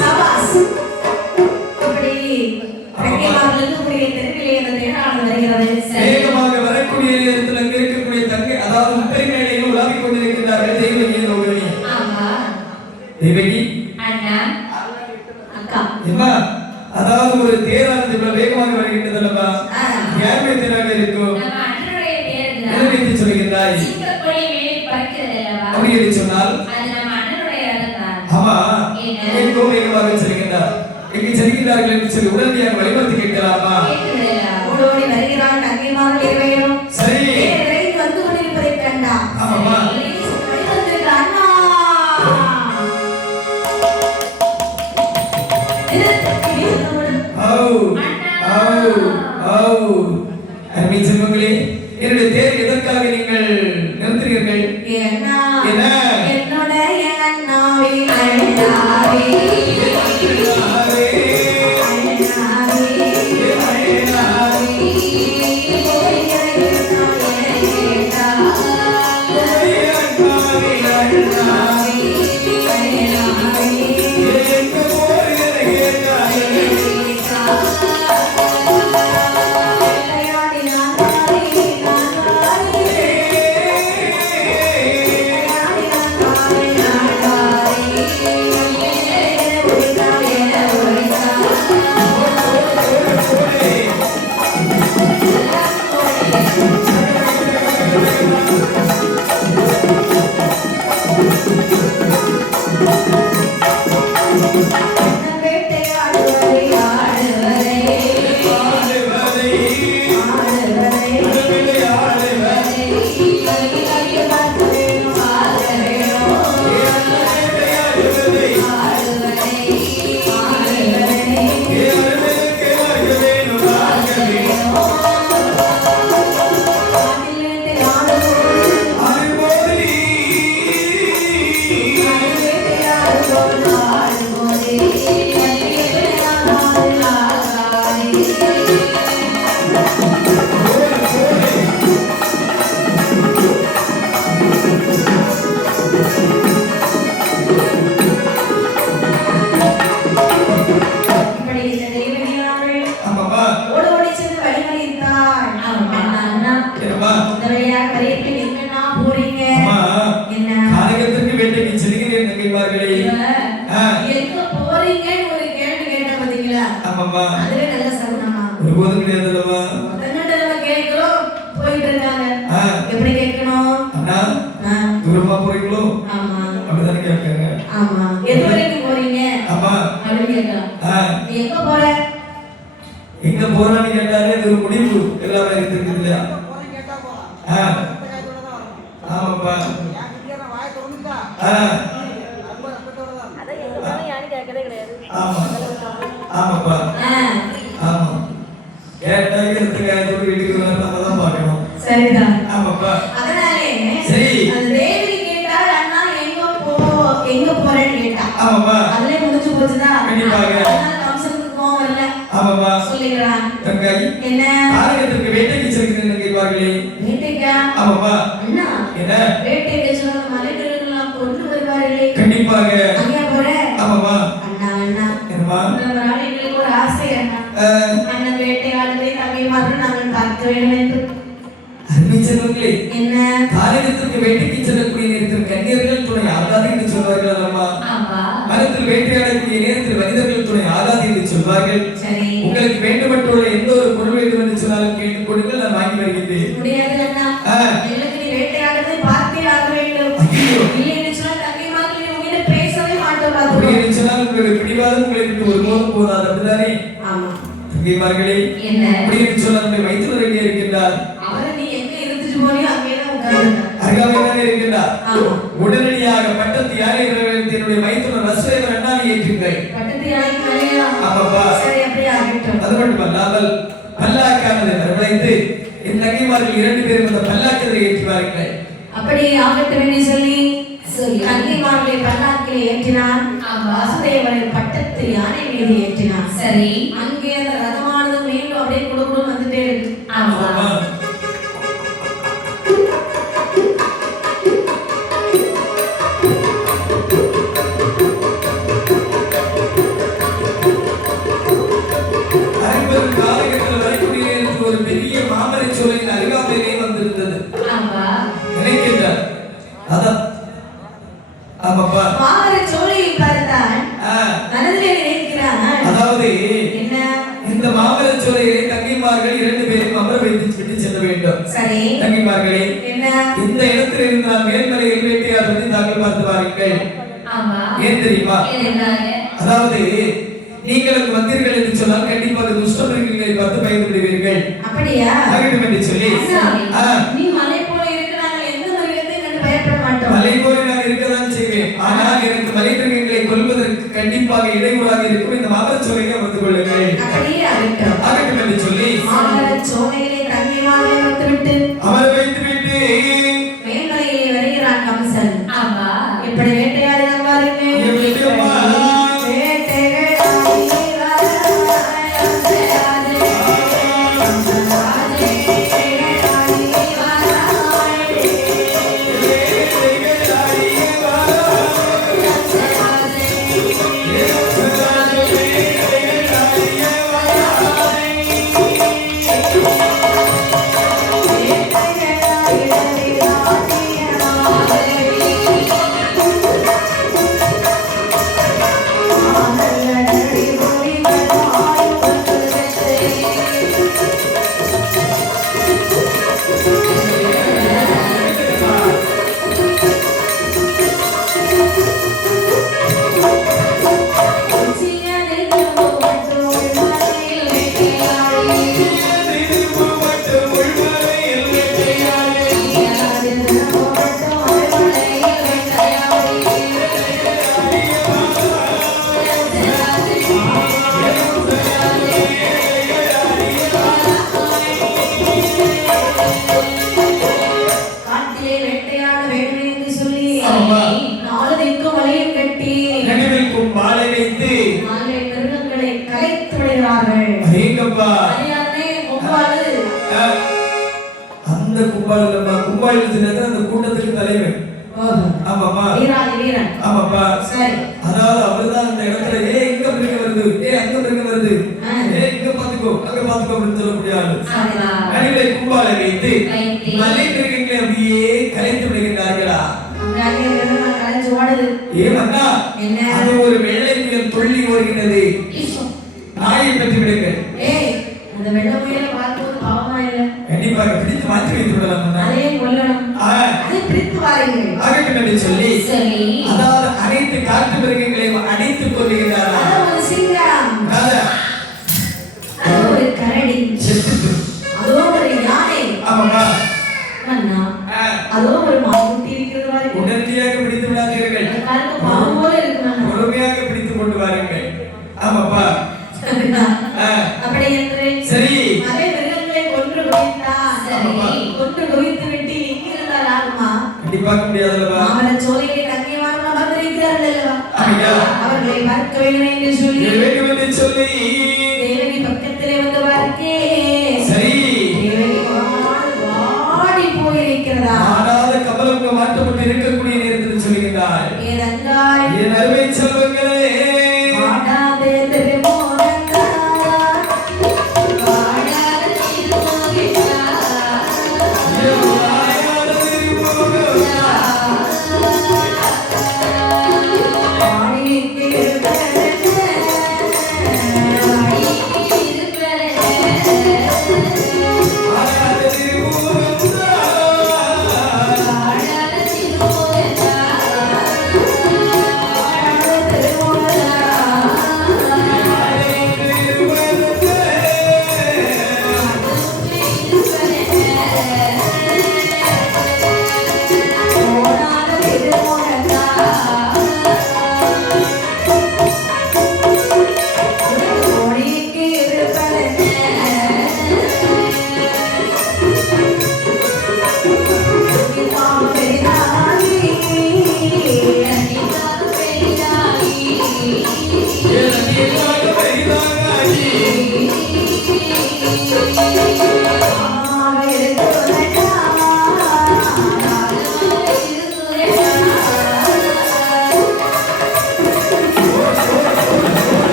சபாஸ். இப்படி தங்கைமார்களுக்கு கூடிய தெருவிலே அந்த தேரானது வருகிறது. வேகமாக வரக்கூடிய நேரத்தில் அங்க இருக்கக்கூடிய தங்கை, அதாவது முப்பெருமையிலேயே உலாவிக் கொண்டிருக்கிறார்கள் தெய்வகி ரோகிணி. ஆமா தெய்வகி அண்ணா அக்கா அம்மா, அதாவது ஒரு தேரானது இவ்வளவு வேகமாக வருகின்றது அல்லவா? யாருடைய தேராக இருக்கும்? நம்ம அண்ணனுடைய தேர் எதை வைத்து சொல்கின்றாய்? சிங்கக்கொடி மேலே பறக்கிறது அல்லவா? அப்படி என்று சொன்னால் அது நம்ம அண்ணனுடைய ரதம் தான். ஆமா, என்ன? எங்கோ வேகமாக செல்கின்றார். எங்கே செல்கிறார்கள் என்று சொல்லி உடனடியாக வழிபட்டு கேட்கலாமா? கேட்குது அல்லவா? ஓடோடி வருகிறான் தங்கைமார்கள் இருவரும். சரி. தேர் விரைந்து வந்து கொண்டிருப்பதைக் கண்டான். ஆமாமா. வழிவந்திருக்கிற அண்ணா. அருமை செல்வங்களே, என்னுடைய தேர் எதற்காக நீங்கள் நிறுத்துகிறீர்கள்? அண்ணா, என்ன? என்னுடைய அண்ணாவின் அண்ணாவே, அண்ணாவே, அண்ணாவே, ஒருபோதும் கிடையாது அல்லவா? முதல்ல நம்ம கேட்கிறோம் போயிட்டு இருக்காங்க. ஆ, எப்படி கேட்கணும்? அண்ணா ஆ, தூரமா போறீங்களோ ஆமா அப்படிதானே கேட்காங்க. ஆமா. எது வரைக்கும் போறீங்க ஆமா. அப்படின்னு கேட்கலாம். ஆ, நீ எங்க போற? எங்க போறான்னு கேட்டாலே இது ஒரு முடிவு எல்லாமே இருக்குது இல்லையா? ஆ, ஆமாப்பா. ஆ, ஆமா ஆமாப்பா. ஆ, ஆமா. கேட்டாலே இதுக்கு வீட்டுக்கு வர நம்ம தான் பார்க்கணும். சரிதான். ஆமாப்பா. அதனாலே சரி. அந்த தேவி கேட்டால் அண்ணா எங்க போறேன்னு கேட்டா. ஆமாப்பா. அதுலயே முடிஞ்சு போச்சுதா? கண்டிப்பாக. அதனால கம்சனுக்கு கோவம் வரல. ஆமாப்பா. சொல்லிக்கிறான். தங்கை என்ன? ஆலயத்திற்கு வேட்டைக்கு செல்கிறேன் கேட்பார்களே. வேட்டைக்கா? ஆமாப்பா. அண்ணா என்ன? வேட்டைக்கு சொன்ன மலைகளெல்லாம் கொண்டு வருவார்களே. கண்டிப்பாக. அங்க போற? ஆமாப்பா. அண்ணா அண்ணா என்னம்மா? ஒரு நாள் எங்களுக்கு ஒரு ஆசை அண்ணா. ஆ, அண்ணன் வேட்டையாடுவதை தம்பிமார்கள் நாங்கள் பார்க்க வேண்டும் என்று. அருமை செல்வங்களே, என்ன? ஆலயத்திற்கு வேட்டைக்கு செல்லக்கூடிய நேரத்தில் கன்னியர்கள் துணை ஆகாது என்று சொல்வார்கள் அல்லவா? ஆமா. மரத்தில் வேட்டையாடக்கூடிய நேரத்தில் மனிதர்கள் துணை ஆகாது என்று சொல்வார்கள். சரி. உங்களுக்கு வேண்டுமற்றோட எந்த ஒரு பொருள் வேண்டும் என்று சொன்னாலும் கேட்டுக் கொடுங்கள், நான் வாங்கி வருகின்றேன். முடியாது அண்ணா. ஆ. எங்களுக்கு நீ வேட்டையாடுவதை பார்த்தே ஆக வேண்டும். ஐயோ. இல்லை என்று சொன்னால் தம்பிமார்கள் உங்ககிட்ட பேசவே மாட்டோம். அப்படி என்று சொன்னால் உங்களுடைய பிடிவாதம் உங்களை விட்டு ஒருபோதும் போதாது, அப்படிதானே? ஆமா. தங்கைமார்களே, என்ன? அப்படி என்று சொன்னால் நம்முடைய மைத்துனர் எங்கே இருக்கின்றார்? அவரை நீ எங்க இருந்துட்டு போனியோ அங்கேதான் உட்கார்ந்து. அருகாமையில்தானே இருக்கின்றார். ஆமா. உடனடியாக பட்டத்து யாரை என்னுடைய மைத்துனர் வசுதேவர் அண்ணாவை ஏற்றுங்கள். பட்டத்து யானைக்கு மேலேயா? ஆமாப்பா. சரி, அப்படியே ஆகட்டும். அது மட்டுமல்லாமல் பல்லாக்கானதை வரவழைத்து என் தங்கைமார்கள் 2 பேரும் அந்த பல்லாக்கத்தை ஏற்றுவார்கள். அப்படி ஆகட்டும் என்று சொல்லி கன்னிமார்களை பல்லாக்கிலே ஏற்றினான். வாசுதேவரை பட்டத்து யானை மீது ஏற்றினான். சரி. அங்கே அந்த ரதமானது மீண்டும் அப்படியே குடுகுடு வந்துட்டே இருக்கு. ஆமா. ஆமா. அனைவரும் காலகட்டத்தில் வரக்கூடிய நேரத்தில் ஒரு பெரிய மாமரை சோலையின் அருகாமையிலே வந்திருந்தது. ஆமா. நினைக்கின்றார். அதான். ஆமாப்பா. மாமர சோலையை பார்த்தான். ஆ. மனதிலே நினைக்கிறான். அதாவது என்ன? இந்த மாமர சோலையிலே தங்கைமார்கள் 2 பேரும் அமர வைத்து விட்டு செல்ல வேண்டும். சரி. தங்கைமார்களே, என்ன? இந்த இடத்தில் இருந்து நாம் மேல்மலையில் வேட்டையாடுவதை தாங்கள் பார்த்து பாருங்கள். ஆமா. ஏன் தெரியுமா? எதனால? அதாவது நீங்கள் அங்கு வந்தீர்கள் என்று சொன்னால் கண்டிப்பாக துஷ்டமிருகங்களை பார்த்து பயந்து விடுவீர்கள். அப்படியா? ஆகட்டும் என்று சொல்லி ஆ, நீ மலை போல இருக்கு, நாங்கள் எந்த மிருகத்தை கண்டு பயப்பட மாட்டோம். மலை போல நான் இருக்கதான் செய்வேன். ஆனால் எனக்கு மலை மிருகங்களை கொல்வதற்கு கண்டிப்பாக இடையூறாக இருக்கும் இந்த மாமர சோலையை அமர்ந்து கொள்ளுங்கள். அப்படியே ஆகட்டும். ஆகட்டும் என்று சொல்லி மாமர சோலையிலே தங்கிமார்களை வைத்துவிட்டு அவரை வைத்து விட்டு மேல்மலையிலே வருகிறான் கம்சன். ஆமா. இப்படி வேட்டையாடினான் பாருங்க. எப்படியம்மா? அந்த கும்பாளு அந்த கூட்டத்துக்கு தலைவன். ஆமாப்பா. ஆமாப்பா. அதாவது அவர்தான் அந்த இடத்துல இங்க மிருகம் வருது, அங்க மிருகம் வருது, இங்க பாத்துக்கோ அங்க பாத்துக்கோ அப்படின்னு சொல்ல முடியாது. நடுவே கும்பாளை வைத்து மலை மிருகங்களை அப்படியே கலைத்து விடுகிறார்களா? ஏமண்ணா, அது ஒரு வெள்ளை முயல் துள்ளி வருகிறது. நாயை பற்றி விடுங்கள். அந்த வெள்ளை முயலை பார்க்கும்போது பாவமா இல்லை? கண்டிப்பாக பிடித்து மாற்றி வைத்து விடலாம் மன்னா. அதையே கொல்லணும். அதை பிடித்து வாருங்கள். ஆகட்டும் என்று சொல்லி சரி. அதாவது அனைத்து காட்டு மிருகங்களையும் அடைத்துக் கொள்ளுகிறாரா. அது ஒரு சிங்கம், அது ஒரு கரடி, அதோ ஒரு யானை. ஆமாமா மன்னா, அதோ ஒரு மான்குட்டி இருக்கிறது பாருங்க. உடனடியாக பிடித்து விடாதீர்கள். பார்க்க பாவம் போல இருக்கு மன்னா. பொறுமையாக பிடித்துக் கொண்டு வாருங்கள். ஆமாப்பா. அப்படி என்று சரி அதே மிருகங்களை கொன்று குவித்தார். சரி. கொன்று குவித்து விட்டு எங்கிருந்தால் ஆகுமா? கண்டிப்பாக முடியாதல்லவா. மாமல சோலையை கண்ணியமாக அமர்ந்திருக்கிறார்கள் அல்லவா? ஐயா. அவர்களை பார்க்க வேண்டும் என்று சொல்லி வேண்டும் என்று சொல்லி தேவகி பக்கத்திலே வந்து பார்க்கே. சரி தேவகி வாடி போயிருக்கிறதா? ஆடாத கமலமுக மாற்றப்பட்டு இருக்கக்கூடிய நேரத்தில் சொல்லுகிறார். ஏதென்றால் என் அருமை செல்வங்களே வாடாதே திருமோகங்கா, வாடாத திருமோகிதா, வாடிக்கு இருப்பதென்ன, வாடிக்கு இருப்பதென்ன, வாடாத திருமோகங்கா, வாடாத திருமோகங்கா.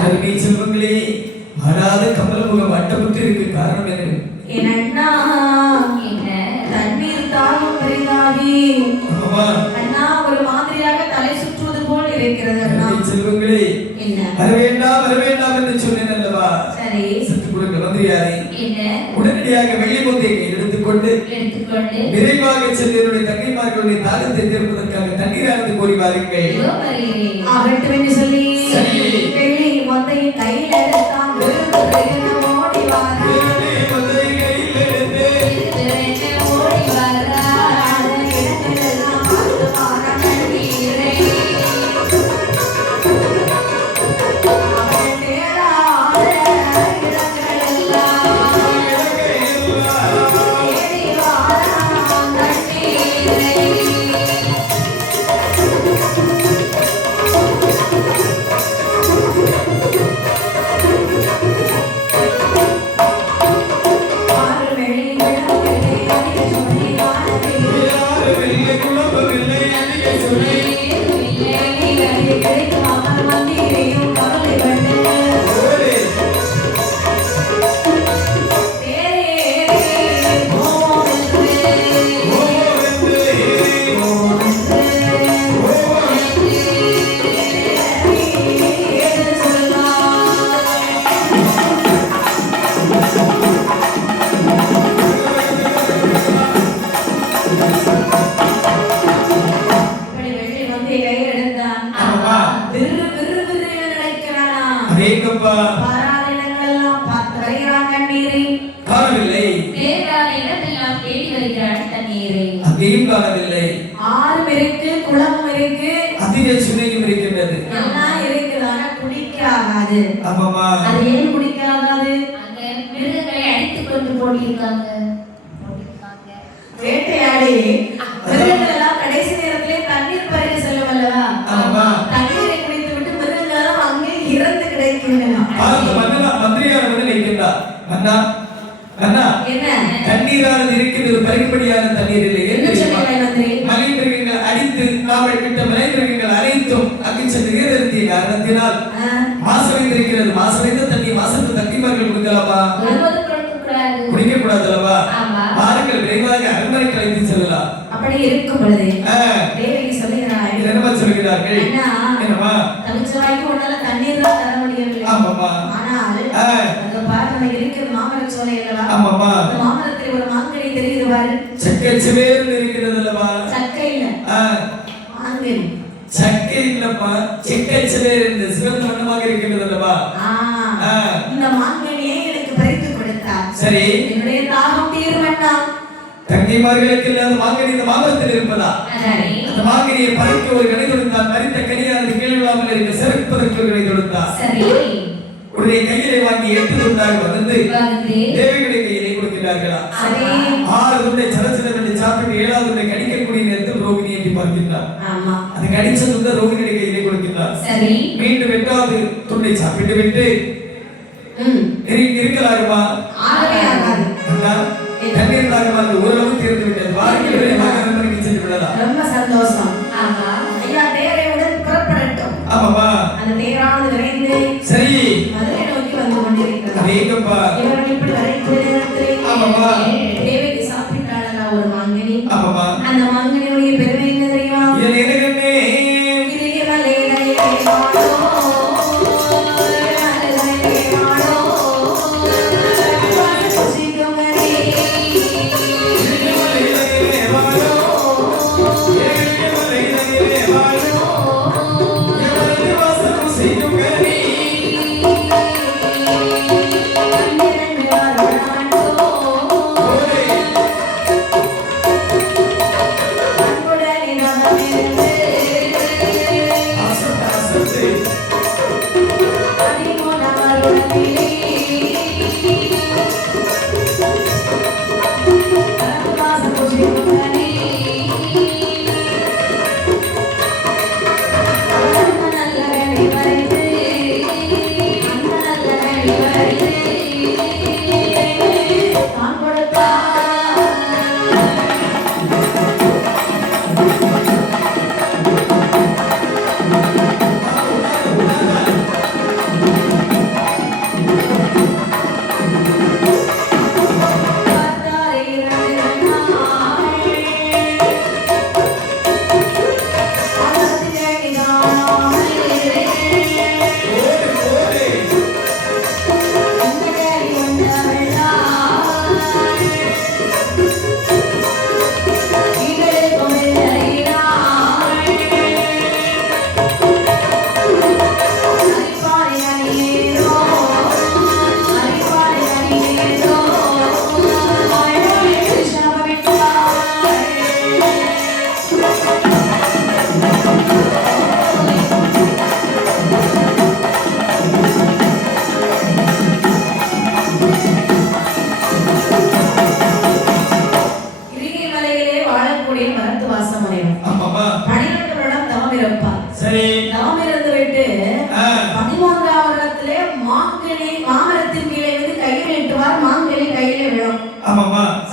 அருமை செல்வங்களே ஆடாத கமலமுகம் அட்டப்பட்டு இருக்கு. காரணம் என்ன? என் அண்ணா என்ன? தண்ணீர் தாகம் பெரிதாகி ஆமா அண்ணா ஒரு மாதிரியாக தலை சுற்றுவது போல் இருக்கிறது அண்ணா. அருமை செல்வங்களே என்ன? வர வேண்டாம் என்று சொன்னேன் அல்லவா. சரி. சற்று கொடுங்க மந்திரியாரே. என்ன? உடனடியாக வெள்ளி முத்தையை எடுத்துக்கொண்டு எடுத்துக்கொண்டு விரைவாக சென்று என்னுடைய தங்கைமார்களுடைய தாகத்தை தீர்ப்பதற்காக தண்ணீரானது கோரி வாருங்கள். இதோ வருகிறேன். ஆகட்டும் என்று சொல்லி சரி. வெள்ளி மொத்தையின் கையில் எடுத்தான். விரும்புகிறேன் ஓடி வாரா. வெள்ளி முத்தையை கையில் எடுத்து திருவெண்ண ஓடி வரா. இடங்களெல்லாம் பார்த்து வாரா. கண்ணீரை அவன் தேடாத இடங்களெல்லாம் தேடி வாரா. கண்ணீரை ஆறு வெள்ளி விளக்கிலே அடிக்க சொல்லி வாரவே. யாரு வெள்ளி குழம்பவில்லை அதிக சொல்லி அடி கிடைக்காமல் வந்தீரையும் கவலை கண்டு ஓடி அதேங்கப்பா காணவில்லை. தேடாத இடமெல்லாம் தேடி வருகிறான் தண்ணீரை. அங்கேயும் காணவில்லை. ஆறும் இருக்கு, குளமும் இருக்கு, அதிக சுனையும் இருக்கின்றது. எல்லாம் இருக்குது. ஆனா குடிக்க ஆகாது. ஆமாமா அது ஏன் குடிக்க ஆகாது? அங்க மிருகங்களை அடித்துக் கொண்டு போட்டிருக்காங்க. வேட்டையாடி மிருகங்கள் எல்லாம் கடைசி நேரத்திலே தண்ணீர் பருக செல்லும் அல்லவா? ஆமா. தண்ணீரை குடித்து விட்டு மிருகங்களும் அங்கே இறந்து கிடைக்கின்றன. பார்த்து மன்னா மந்திரியார் வந்து நிற்கின்றார். மன்னா மன்னா என்ன? தண்ணீரானது இருக்கின்றது, பருகும்படியான தண்ணீர் இல்லை. என்ன சொன்னீர்கள் மந்திரி? மலை மிருகங்கள் அடித்து நாவல் விட்ட மலை மிருகங்கள் அனைத்தும் அங்கு சென்று நீரிருந்திய காரணத்தினால் மாசடைந்திருக்கிறது. மாசடைந்த தண்ணி மாசத்து தண்ணிமார்கள் கொடுக்கலாமா? ஒருவரும் கூடாது அல்லவா? ஆமா. பாருங்கள், விரைவாக அரண்மனைக்கு அழைத்து செல்லலாம். அப்படி இருக்கும் பொழுது தேவகி சொல்லுகிறாள், இது என்னமா சொல்கிறார்கள்? அண்ணா, என்னமா? தவிச்சவாய்க்கு உன்னால தண்ணீர் தான் தர முடியவில்லை. ஆமாமா. ஆனால் அங்க பாரு, நமக்கு இருக்கிற மாமரச் சோலை அல்லவா? ஆமாமா. அந்த மாமரத்தில் ஒரு மாங்கனி தெரியுது பாரு. சக்கை சிவேர்னு இருக்கிறது அல்லவா? சக்கை இல்ல, மாங்கனி. சக்கை இல்லப்பா, சக்கை சிவேர் இந்த சிவந்த வண்ணமாக இருக்கிறது அல்லவா? இந்த மாங்கனியை எனக்கு பறித்து கொடுத்தார். சரி, என்னுடைய தாகம் தீரும் அண்ணா. தங்கைமார்களுக்கு இல்லாத மாங்கனி இந்த மாமரத்தில் இருப்பதா? அந்த மாங்கனியை பறிக்க ஒரு கடை கொடுத்தார். பறித்த கனியானது கீழ் விழாமல் இருக்க சிறப்பதற்கு ஒரு கடை கொடுத்தார். உடனே கையிலே வாங்கி 8 துண்டாக வந்து தேவிகளுடைய கையிலே கொடுக்கிறார்களா? 6 துண்டை சலசலவென்று சாப்பிட்டு 7வது துண்டை கடிக்கக்கூடிய நேரத்தில் ரோகிணி எட்டி பார்க்கின்றார். அது கடிச்ச துண்டை ரோகிணியுடைய கையிலே கொடுக்கிறார். மீண்டும் 8வது துண்டை சாப்பிட்டு விட்டு இருக்கலாகுமா? தண்ணீர் தாகமா ஓரளவு தீர்ந்து விட்டது. வாழ்க்கையில் சென்று விடலாம். ரொம்ப சந்தோஷம். ஐயா, தேரையுடன் புறப்படட்டும். ஆமாமா. அந்த தேரானது விரைந்து சரி மதுரை நோக்கி வந்து கொண்டிருக்கிறது. அதேங்கப்பா. இவர்கள் இப்படி வரைக்கும் நேரத்தில் ஆமாமா. தேவிக்கு சாப்பிட்டாளா ஒரு மாங்கனி. ஆமாமா. அந்த மாங்கனியுடைய பெருமை என்ன தெரியுமா? இறைவனே இறைவனே வாழோ,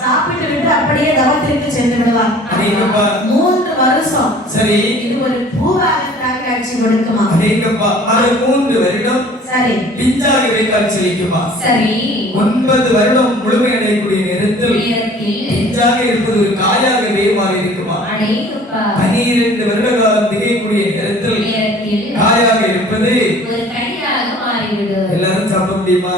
சாப்பிட்டு விட்டு அப்படியே தவத்திற்கு சென்று விடுவார். 3 வருஷம் சரி இது ஒரு பூவாக காட்சி கொடுக்குமா? அதேங்கப்பா அது 3 வருடம் சரி பிஞ்சாகவே காட்சி அளிக்குமா? சரி 9 வருடம் முழுமை அடையக்கூடிய நேரத்தில் பிஞ்சாக இருப்பது ஒரு காயாகவே மாறி இருக்குமா? 12 வருட காலம் திகைக்கூடிய நேரத்தில் காயாக இருப்பது ஒரு கனியாக மாறிவிடும். எல்லாரும் சாப்பிட முடியுமா?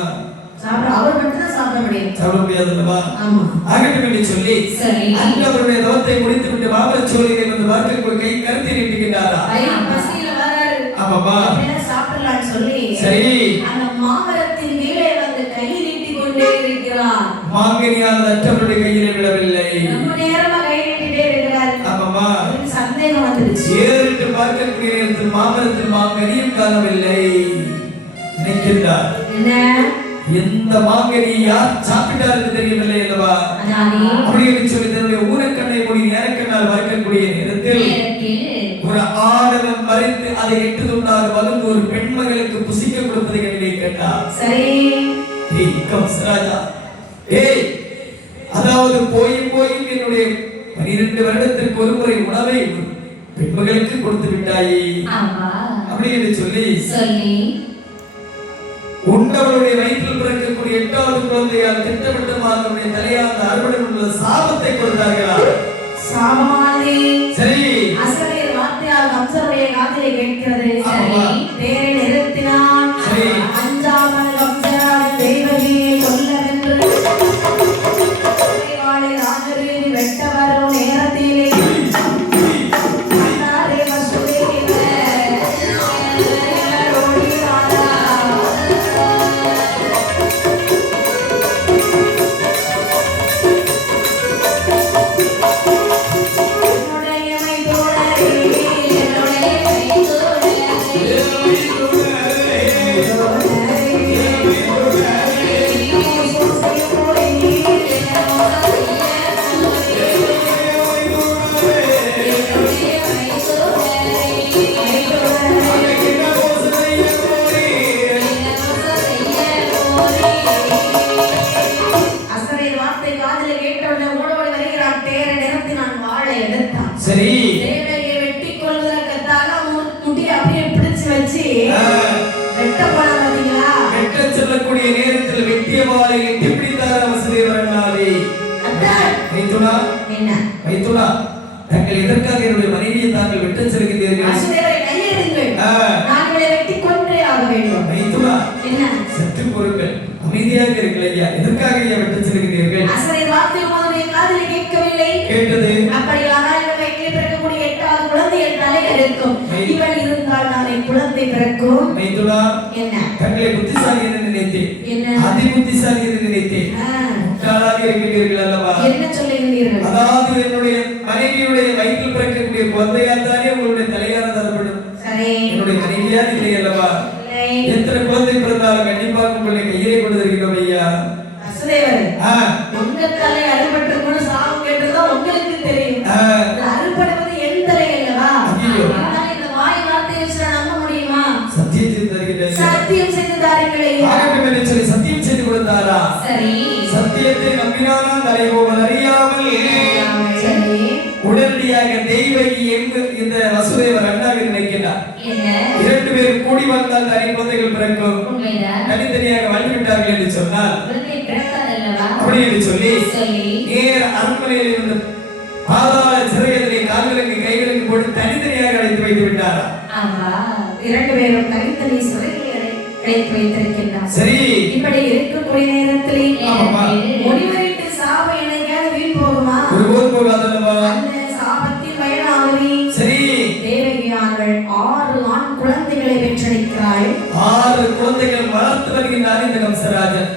அவர் மட்டும் தான் சாப்பிட முடியும். சாப்பிட முடியாதுல்லவா? ஆமா. ஆகட்டும் என்று சொல்லி அன்று அவருடைய தவத்தை முடித்து விட்டு மாமரச் சோலையை வந்து பார்க்க கை கருத்தை நீட்டுகின்றாரா? பசியில வராரு. ஆமாப்பா. சாப்பிடலாம்னு சொல்லி சரி அந்த மாமரத்தின் மேலே வந்து கை நீட்டி கொண்டே இருக்கிறார். மாங்கனியால் அற்றவருடைய கையிலே விழவில்லை. ரொம்ப நேரமா கை நீட்டிட்டே இருக்கிறார். ஆமாமா. சந்தேகம் வந்துருச்சு. ஏறிட்டு பார்க்கக்கூடிய நேரத்தில் மாமரத்தில் மாங்கனியும் காணவில்லை. நினைக்கின்றார் என்ன எந்த மாங்கனி யார் சாப்பிட்டாருக்கு தெரியவில்லை அல்லவா? அப்படி சொல்லி தன்னுடைய ஊனக்கண்ணை மூடி நேரக்கண்ணால் வரைக்கக்கூடிய நேரத்தில் ஒரு ஆடவன் மறைத்து அதை 8 துண்டாக வகுந்து ஒரு பெண்மகளுக்கு புசிக்க கொடுப்பதை கண்ணிலே கேட்டார். சரி ராஜா ஏய் அதாவது போயும் என்னுடைய 12 வருடத்திற்கு ஒரு முறை உணவை பெண்மகளுக்கு கொடுத்து விட்டாயே அப்படி என்று சொல்லி உண்டவளுடைய வயிற்றில் பிறக்கக்கூடிய 8வது குழந்தையால் திட்டமிட்டமாக அவருடைய தலையால் அறுபடை உள்ள சாபத்தை கொடுத்தார்களா? சாபமானது சரி அசரீர் வார்த்தையால் கம்சருடைய காதிலே கேட்கிறது. சரி. தேரை நிறுத்தினான். சரி. அஞ்சாமல் கம்சராஜ் தேவகியை கொல்லவென்று வாளை ராஜரீதி வெட்ட வரும் நேரத்திலே அன்னாரே வசுதேவர் ஓடினாரா. என்னுடைய மைந்தோழரே, என்னுடைய அசரீர் வார்த்தை காதிலே கேட்டவுடனே ஓடோடி வருகிறான். தேரை நிறுத்தினான். வாளை எடுத்தான். சரி தேவகியை வெட்டிக் கொள்வதற்காக முடியை அப்படியே பிடிச்சு வச்சு வெட்ட போனா பாத்தீங்களா? வெட்ட செல்லக்கூடிய நேரத்தில் வெட்டிய வாளை எட்டி பிடித்தார் வசுதேவர் அண்ணாவே. அத்தான் மைத்துனா என்ன மைத்துனா தங்கள் எதற்காக என்னுடைய மனைவியை தாங்கள் வெட்ட செல்கிறீர்கள்? வசுதேவரை கையெழுங்கள். நான் இவளை வெட்டிக் கொன்றே ஆக வேண்டும். மைத்துனா என்ன சற்று பொறுங்கள், அமைதியாக இருக்கல ஐயா. எதற்காக ஐயா வெட்ட செல்கிறீர்கள்? அசரீர் வார்த்தை உமதுடைய காதிலே கேட்கவில்லை. கேட்டது அப்படியானால் இவள் வயிற்றில் பிறக்கக்கூடிய 8வது குழந்தை என் தலையில் இருக்கும். இவள் இருந்தால் நாளை குழந்தை பிறக்கும். மைத்துனா என்ன தங்களை புத்திசாலி என்று நினைத்தேன், என்ன அதி புத்திசாலி என்று நினைத்தேன். முட்டாளாக இருக்கிறீர்கள் அல்லவா? என்ன சொல்லுகிறீர்கள்? அதாவது என்னுடைய மனைவியுடைய வயிற்றில் பிறக்கக்கூடிய குழந்தையால் தானே உங்களுடைய தலையால் தரப்படும். சரி என்னுடைய மனைவியால் இல்லை அல்லவா? இல்லை. எத்தனை குழந்தை பிறந்தாலும் கண்டிப்பாக உங்களை கையிலே கொண்டு தருகிறோம் ஐயா. வசுதேவரே, ஆ, உங்க தலை அறுபட்டு கூட சாபம் கேட்டதுதான் உங்களுக்கு தெரியும். ஆ, அது அறுபடுவது என் தலை அல்லவா? ஐயோ. அதனால இந்த வாய் வார்த்தையை வச்சு நான் நம்ப முடியுமா? சத்தியம் செய்து தருகிறேன் ஐயா. சத்தியம் செய்து தாருங்களே. ஆகட்டும் என்று சொல்லி சத்தியம் செய்து கொடுத்தாரா? சரி. சத்தியத்தை நம்பினானா தலை போவது அறியாமல் சரி உடனடியாக தெய்வகி எங்கு இந்த வசுதேவர் அண்ணாவை நினைக்கிறார். என்ன? 2 பேரும் கூடி வந்தால் தனி குழந்தைகள் பிறக்கும். உண்மைதான். தனித்தனியாக வாழ்ந்து விட்டார்கள் என்று சொன்னால் குழந்தை பிறக்காதல்லவா? அப்படி என்று சொல்லி சொல்லி நேர் அரண்மனையில் இருந்து பாதாள சிறையிலே கால்களுக்கு கைகளுக்கு போட்டு தனித்தனியாக அழைத்து வைத்து விட்டாரா? ஆமா. 2 பேரும் தனித்தனி சிறையில் அடைத்து வைத்திருக்கின்றார். சரி இப்படி இருக்கக்கூடிய நேரத்திலே ஆமாமா. முனிவரிட்டு சாபம் என்னைக்காவது வீண் போகுமா? ஒருபோது போகாதல்லவா? அந்த சாபத்தின் பயனாகவே சரி தேவகியானவள் 6 ஆண் குழந்தைகளை பெற்றெடுக்கிறாள். 6 குழந்தைகள் வளர்த்து வருகின்றார் இந்த கம்சராஜன்.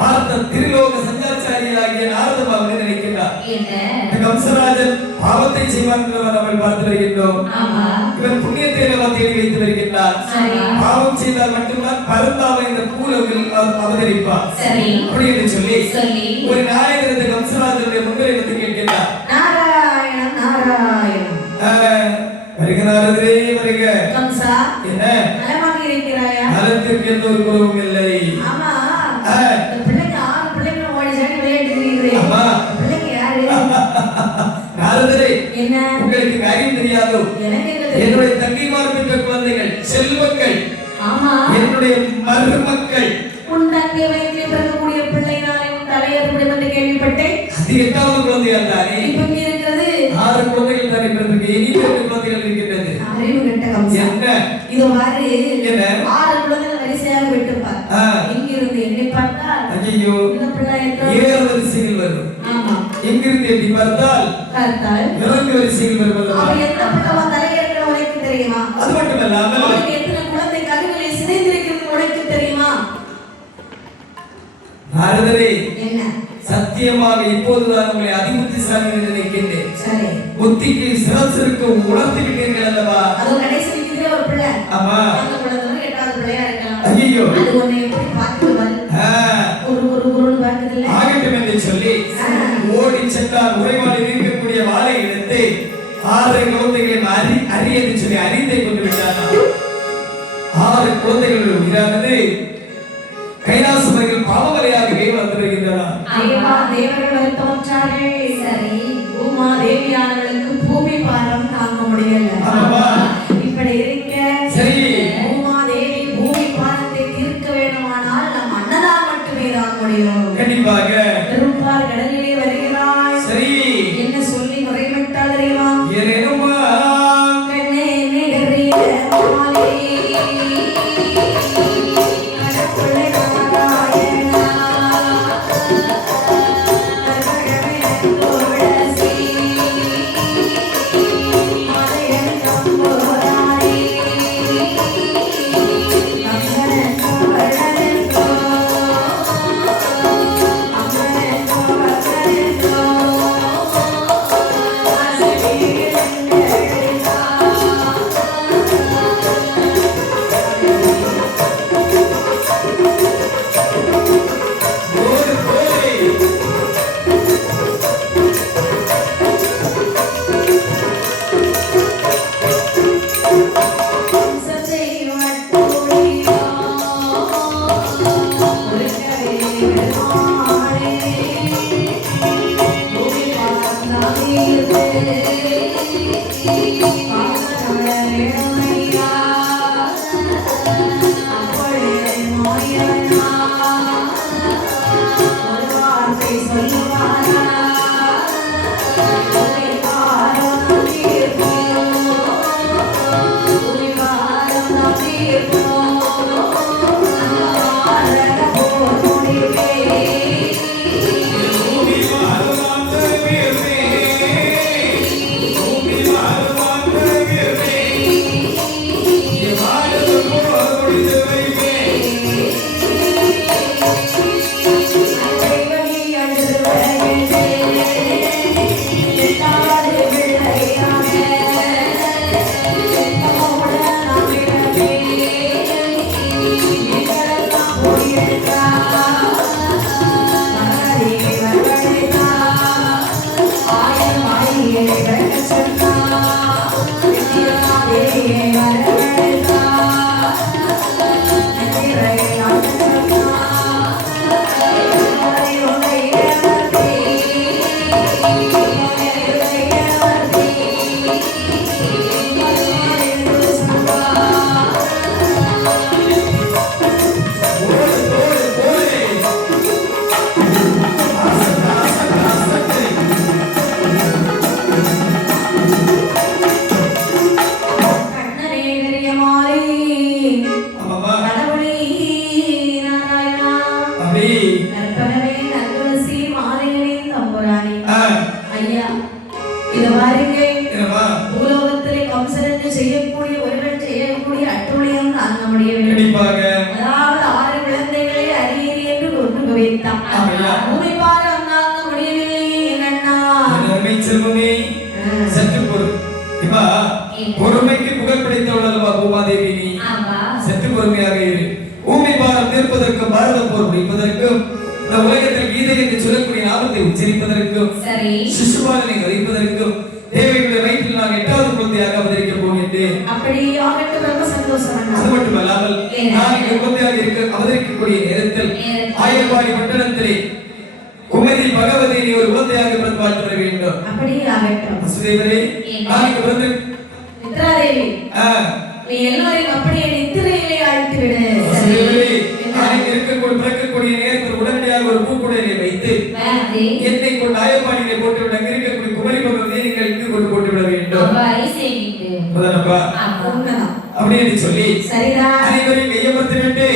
பார்த்த திருலோக சஞ்சாச்சாரியாகிய நாரத பாவனை நினைக்கின்றார். என்ன? இந்த கம்சராஜன் பாவத்தை செய்வான் என்று நம்ம பார்த்து வருகின்றோம். ஆமா. இவர் புண்ணியத்தை எல்லாம் தேடி வைத்து வருகின்றார். சரி. பாவம் செய்தால் மட்டும்தான் பருந்தாவை இந்த பூலோகில் அவதரிப்பார். சரி. அப்படி என்று சொல்லி சொல்லி ஒரு நாயகர் இந்த கம்சராஜனுடைய முன்னிலை எடுத்து கேட்கின்றார். நாராயணம் நாராயணம். வருக நாரதரே வருக. கம்சா என்ன நலமாக இருக்கிறாயா? நலத்திற்கு எந்த ஒரு குறவும் இல்லை. ஆமா ஆ. இந்த பிள்ளைங்க 6 பிள்ளைங்களும் ஓடி சாடி விளையாடுகிறீர்களே. ஆமா. பிள்ளைங்க யாரு? நாரதரே என்ன உங்களுக்கு காரியம் தெரியாதோ? எனக்கு என்ன தெரியும்? என்னுடைய தங்கைமார் பெற்ற குழந்தைகள் செல்வங்கள், ஆமா என்னுடைய மருமக்கள். உன் தங்கை வயிற்றில் பிறக்கக்கூடிய பிள்ளை நாளை உன் தலையறுபடும் என்று கேள்விப்பட்டேன். அது 8வது குழந்தையால் தானே? இப்ப இங்க இருக்கிறது 6 குழந்தைகள் தானே பிறந்திருக்கு. இனி 2 குழந்தைகள் இருக்கின்றது. அறிவு கெட்ட கம்சா. என்ன இது மாதிரி என்ன? 6 குழந்தைகள் வரிசையாக விட்டுப்பார். ஆ. இங்கிருந்து எண்ணி பார்த்தால் ஐயோ இந்த பிள்ளை எத்தனை? 7 வரிசைகள் வரும். ஆமா எங்கிருந்து எட்டி பார்த்தால் பார்த்தால் 4 வரிசைகள் வரும் அல்லவா? அவ எந்த பிள்ளை தலையறுக்கிற உனக்கு தெரியுமா? அது மட்டுமல்லாமல் அவளுக்கு எத்தனை குழந்தை கருவிலே சிதைந்திருக்கிறது உனக்கு தெரியுமா? நாரதரே என்ன சத்தியமாக இப்போதுதான் உங்களை அதிபுத்திசாலி என்று நினைக்கின்றேன். சரி புத்திக்கு சிறசிற்கு உணர்த்து விட்டீர்கள் அல்லவா? அது கடைசி நிக்கிறே ஒரு பிள்ளை. ஆமா. அந்த குழந்தை 8வது பிள்ளையா இருக்கலாம். ஐயோ. அது உன்னை எப்படி பார்த்துவாள்? ஒரு பார்க்குதில்ல. ஆகட்டும் என்று சொல்லி ஓடி சென்றார். உறைவாளில் இருக்கக்கூடிய வாளை எடுத்து 6 குழந்தைகளை அறி என்று சொல்லி அறிந்தை கொண்டு விட்டார். 6 குழந்தைகளுடைய உயிரானது கைலாசமர்கள் பாவமலையாகவே வந்து வருகின்றனர். தேவா தேவர்கள் வருத்தமற்றார்கள். சரி. பூமா தேவியானவர்களுக்கு பூமி பாரம் தாங்க முடியல. ஆமா. இப்படி இருக்க சரி. பூமா தேவி பூமி பாரத்தை தீர்க்க வேண்டும் ஆமையா. பூமி பாரம் தாங்க முடியவில்லை அண்ணா. என் அருமை செல்வமே, சற்று பொறு. இவா, பொறுமைக்கு புகழ் படைத்தவள் அல்லவா பூமாதேவி நீ? ஆமா. சற்று பொறுமையாக இரு. பூமி பாரம் தீர்ப்பதற்கும் பாரத போர் முடிப்பதற்கும் இந்த உலகத்தில் கீதை என்று சொல்லக்கூடிய நாமத்தை உச்சரிப்பதற்கும் சரி. சிசுபாலனை வதைப்பதற்கும் தேவைகளை வயிற்றில் நான் 8வது குழந்தையாக அவதரிக்க போகின்றேன். அப்படி ஆகட்டும், ரொம்ப சந்தோஷம் அண்ணா. அது மட்டுமல்லாமல் நான் இங்கு குழந்தையாக அவதரிக்கக்கூடிய நேரத்தில் ஆயர்வாடி பட்டணத்திலே குமரி பகவதி நீ ஒரு குழந்தையாக பிறந்து வாழ்த்து வர வேண்டும். அப்படியே ஆகட்டும். வசுதேவரே, நான் இங்கு பிறந்து நித்ராதேவி, நீ எல்லோரையும் அப்படியே நித்திரையிலே ஆழ்த்தி விடு. வசுதேவரே, நான் இங்கு இருக்கக்கூடிய பிறக்கக்கூடிய நேரத்தில் உடனடியாக ஒரு பூக்குடையை வைத்து என்னை கொண்டு ஆயர்வாடியிலே போட்டு விட அங்கு இருக்கக்கூடிய குமரி பகவதியை நீங்கள் இங்கு கொண்டு போட்டு விட வேண்டும். அப்படி என்று சொல்லி சரிதான். அனைவரையும் கையமர்த்தி விட்டு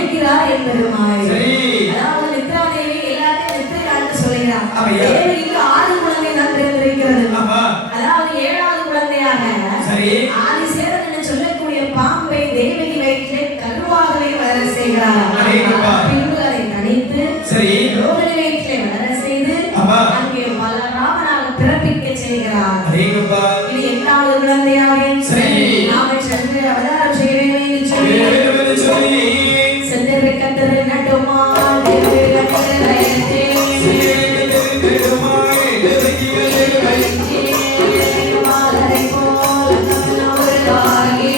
இருக்கிறார் என்பதுமாய். சரி. அதாவது நித்ராதேவி எல்லாத்தையும் நித்திரை ஆழ்த்த சொல்லுகிறார். ஆமையா. தேவகிக்கு 6 குழந்தை தான் பிறந்திருக்கிறது. ஆமா. அதாவது 7வது குழந்தையாக சரி. ஆதிசேரன் என்று சொல்லக்கூடிய பாம்பை தேவகி வயிற்றிலே கருவாகவே வளர செய்கிறார். அடேங்கப்பா. பின்பு அதை தனித்து சரி. ரோகிணி வயிற்றிலே வளர செய்து ஆமா. அங்கே பலராமனாக பிறப்பிக்க செய்கிறார். அடேங்கப்பா. இது 8வது குழந்தையாக சரி. நாம சென்று அவதாரம் செய்ய வேண்டும் என்று சொல்லி செந்திரு கத்தரு நடுமால் தேவகி கத்தரையத்தே மாலரை போல் கமலவராகி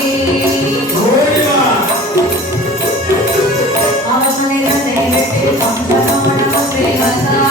அவசனை தந்தையிட்டு கம்சனோட பிரேமதா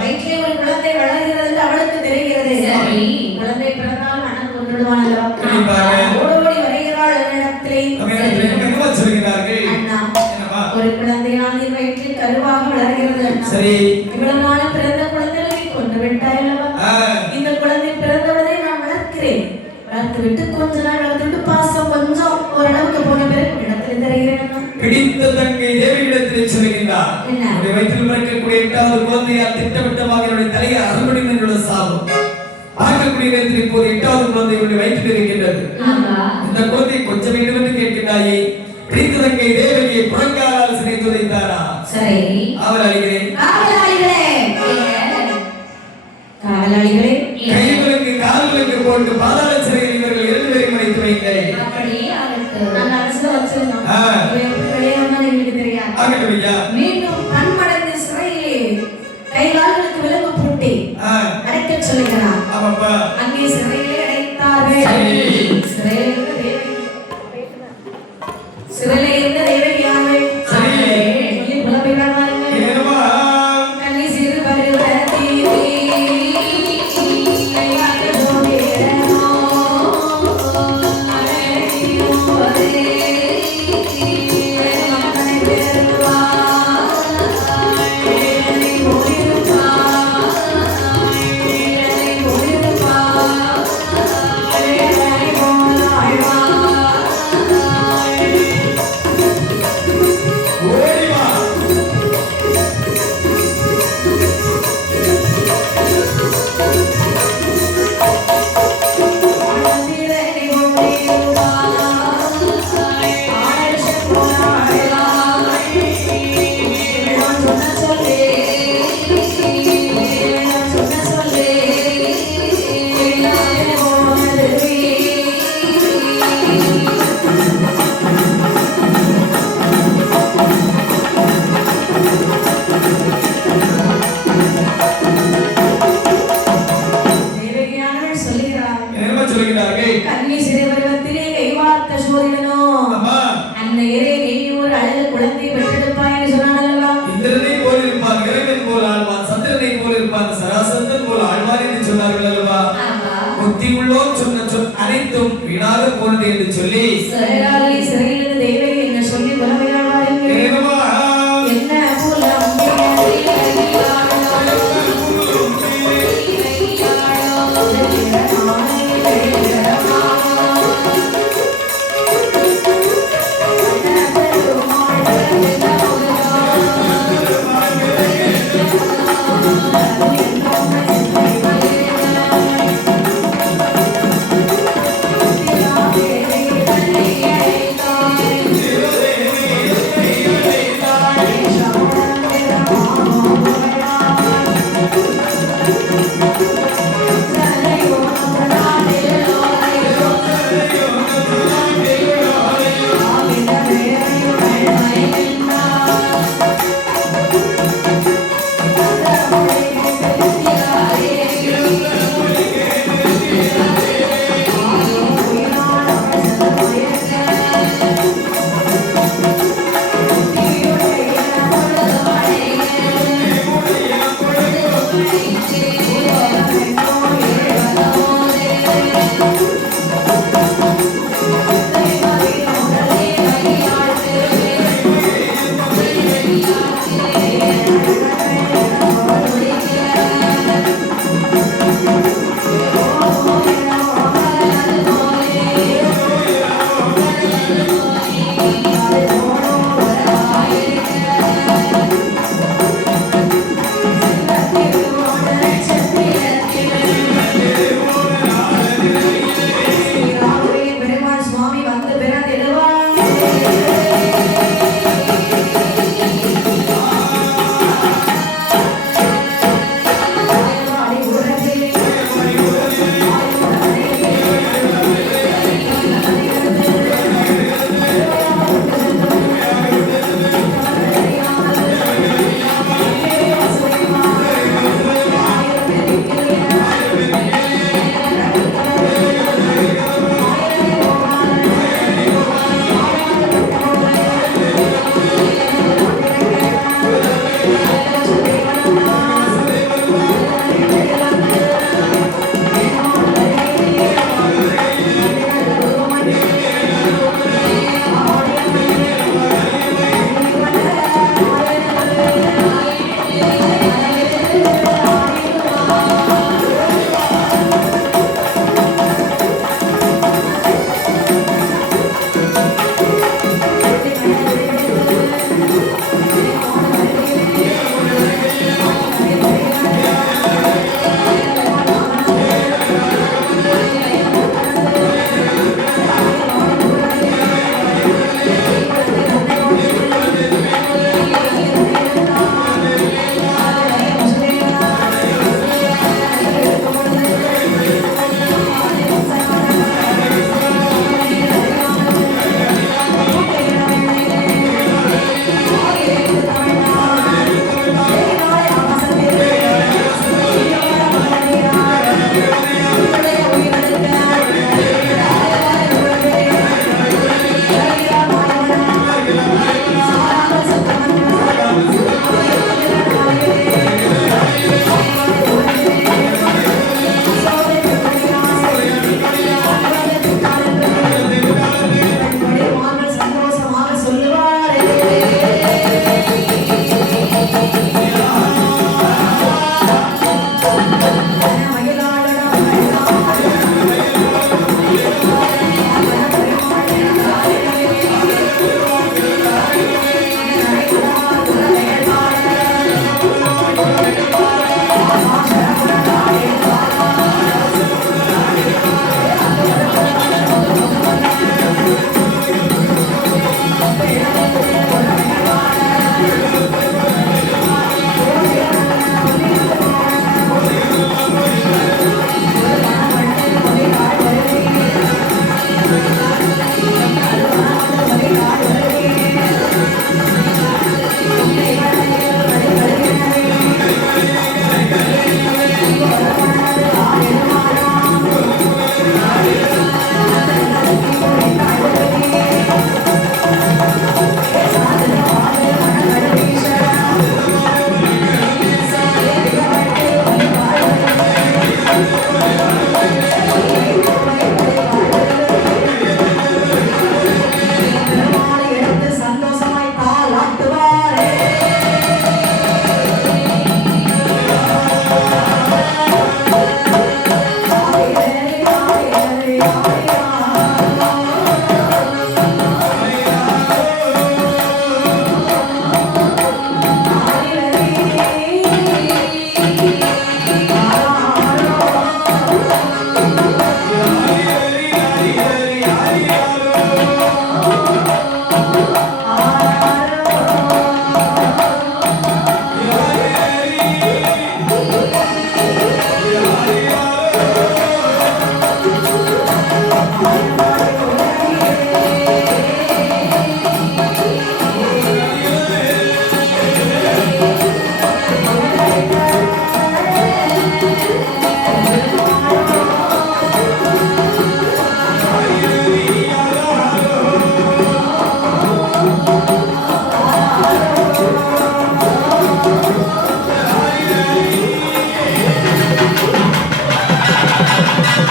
வயிற்றிலே ஒரு குழந்தை வளர்கிறது என்று அவளுக்கு தெரிகிறது. குழந்தை பிறந்தால் மனம் கொண்டுடுவானோ ஓடோடி வருகிறாள் என்னிடத்திலே. அண்ணா, ஒரு குழந்தையானது வயிற்றில் கருவாக வளர்கிறது அண்ணா. இவ்வளவு நாள் பிறந்த குழந்தைகளை கொண்டு விட்டாயல்லவா? இந்த குழந்தை பிறந்தவுடனே நான் வளர்க்கிறேன். வளர்த்து விட்டு கொஞ்ச நாள் வளர்த்துட்டு பாசம் கொஞ்சம் ஓரளவுக்கு போன பிறகு இடத்துல தருகிறேன். பிடித்த தங்கை தேவியிடத்திலே சொல்லுகின்றார், உடைய வயிற்றில் பிறக்கக்கூடிய 8வது குழந்தையால் திட்டமிட்டமாக என்னுடைய தலையை அறுபடி நின்றுள்ள சாபம் பார்க்கக்கூடிய நேரத்தில் இப்போது 8வது குழந்தையுடைய வயிற்றில் இருக்கின்றது. இந்த குழந்தை கொஞ்சம் வேண்டும் என்று கேட்கின்றாயே. பிடித்த தங்கை தேவகியை புறங்காலால் சிறை துளைத்தாரா? அவர் அழிகிறேன். கைகளுக்கு கால்களுக்கு போட்டு பாதாள சிறையில் இவர்கள் 2 பேரையும் அடைத்து வைக்கிறேன். மீண்டும் பன்மடங்கு சிறையிலே கை கால்களுக்கு விலங்கு பூட்டி அடைக்க சொல்லுகிறார். அங்கே சிறையிலே சொல்கிறார்கள். கன்னி சிறைவரத்திலே கைவார்த்த சோதிடனோ ஆமா. அந்த ஏரே நீ ஒரு அழகு குழந்தை பெற்றெடுப்பாய் என்று சொன்னான் அல்லவா? இந்திரனை போல் இருப்பான், இறைவன் போல் ஆழ்வான், சந்திரனை போல் இருப்பான், சராசரன் போல் ஆழ்வான் என்று சொன்னார்கள் அல்லவா? புத்தி உள்ளோர் சொன்ன சொல் அனைத்தும் வீணாக போனது என்று சொல்லி சிறையாளி சிறையில்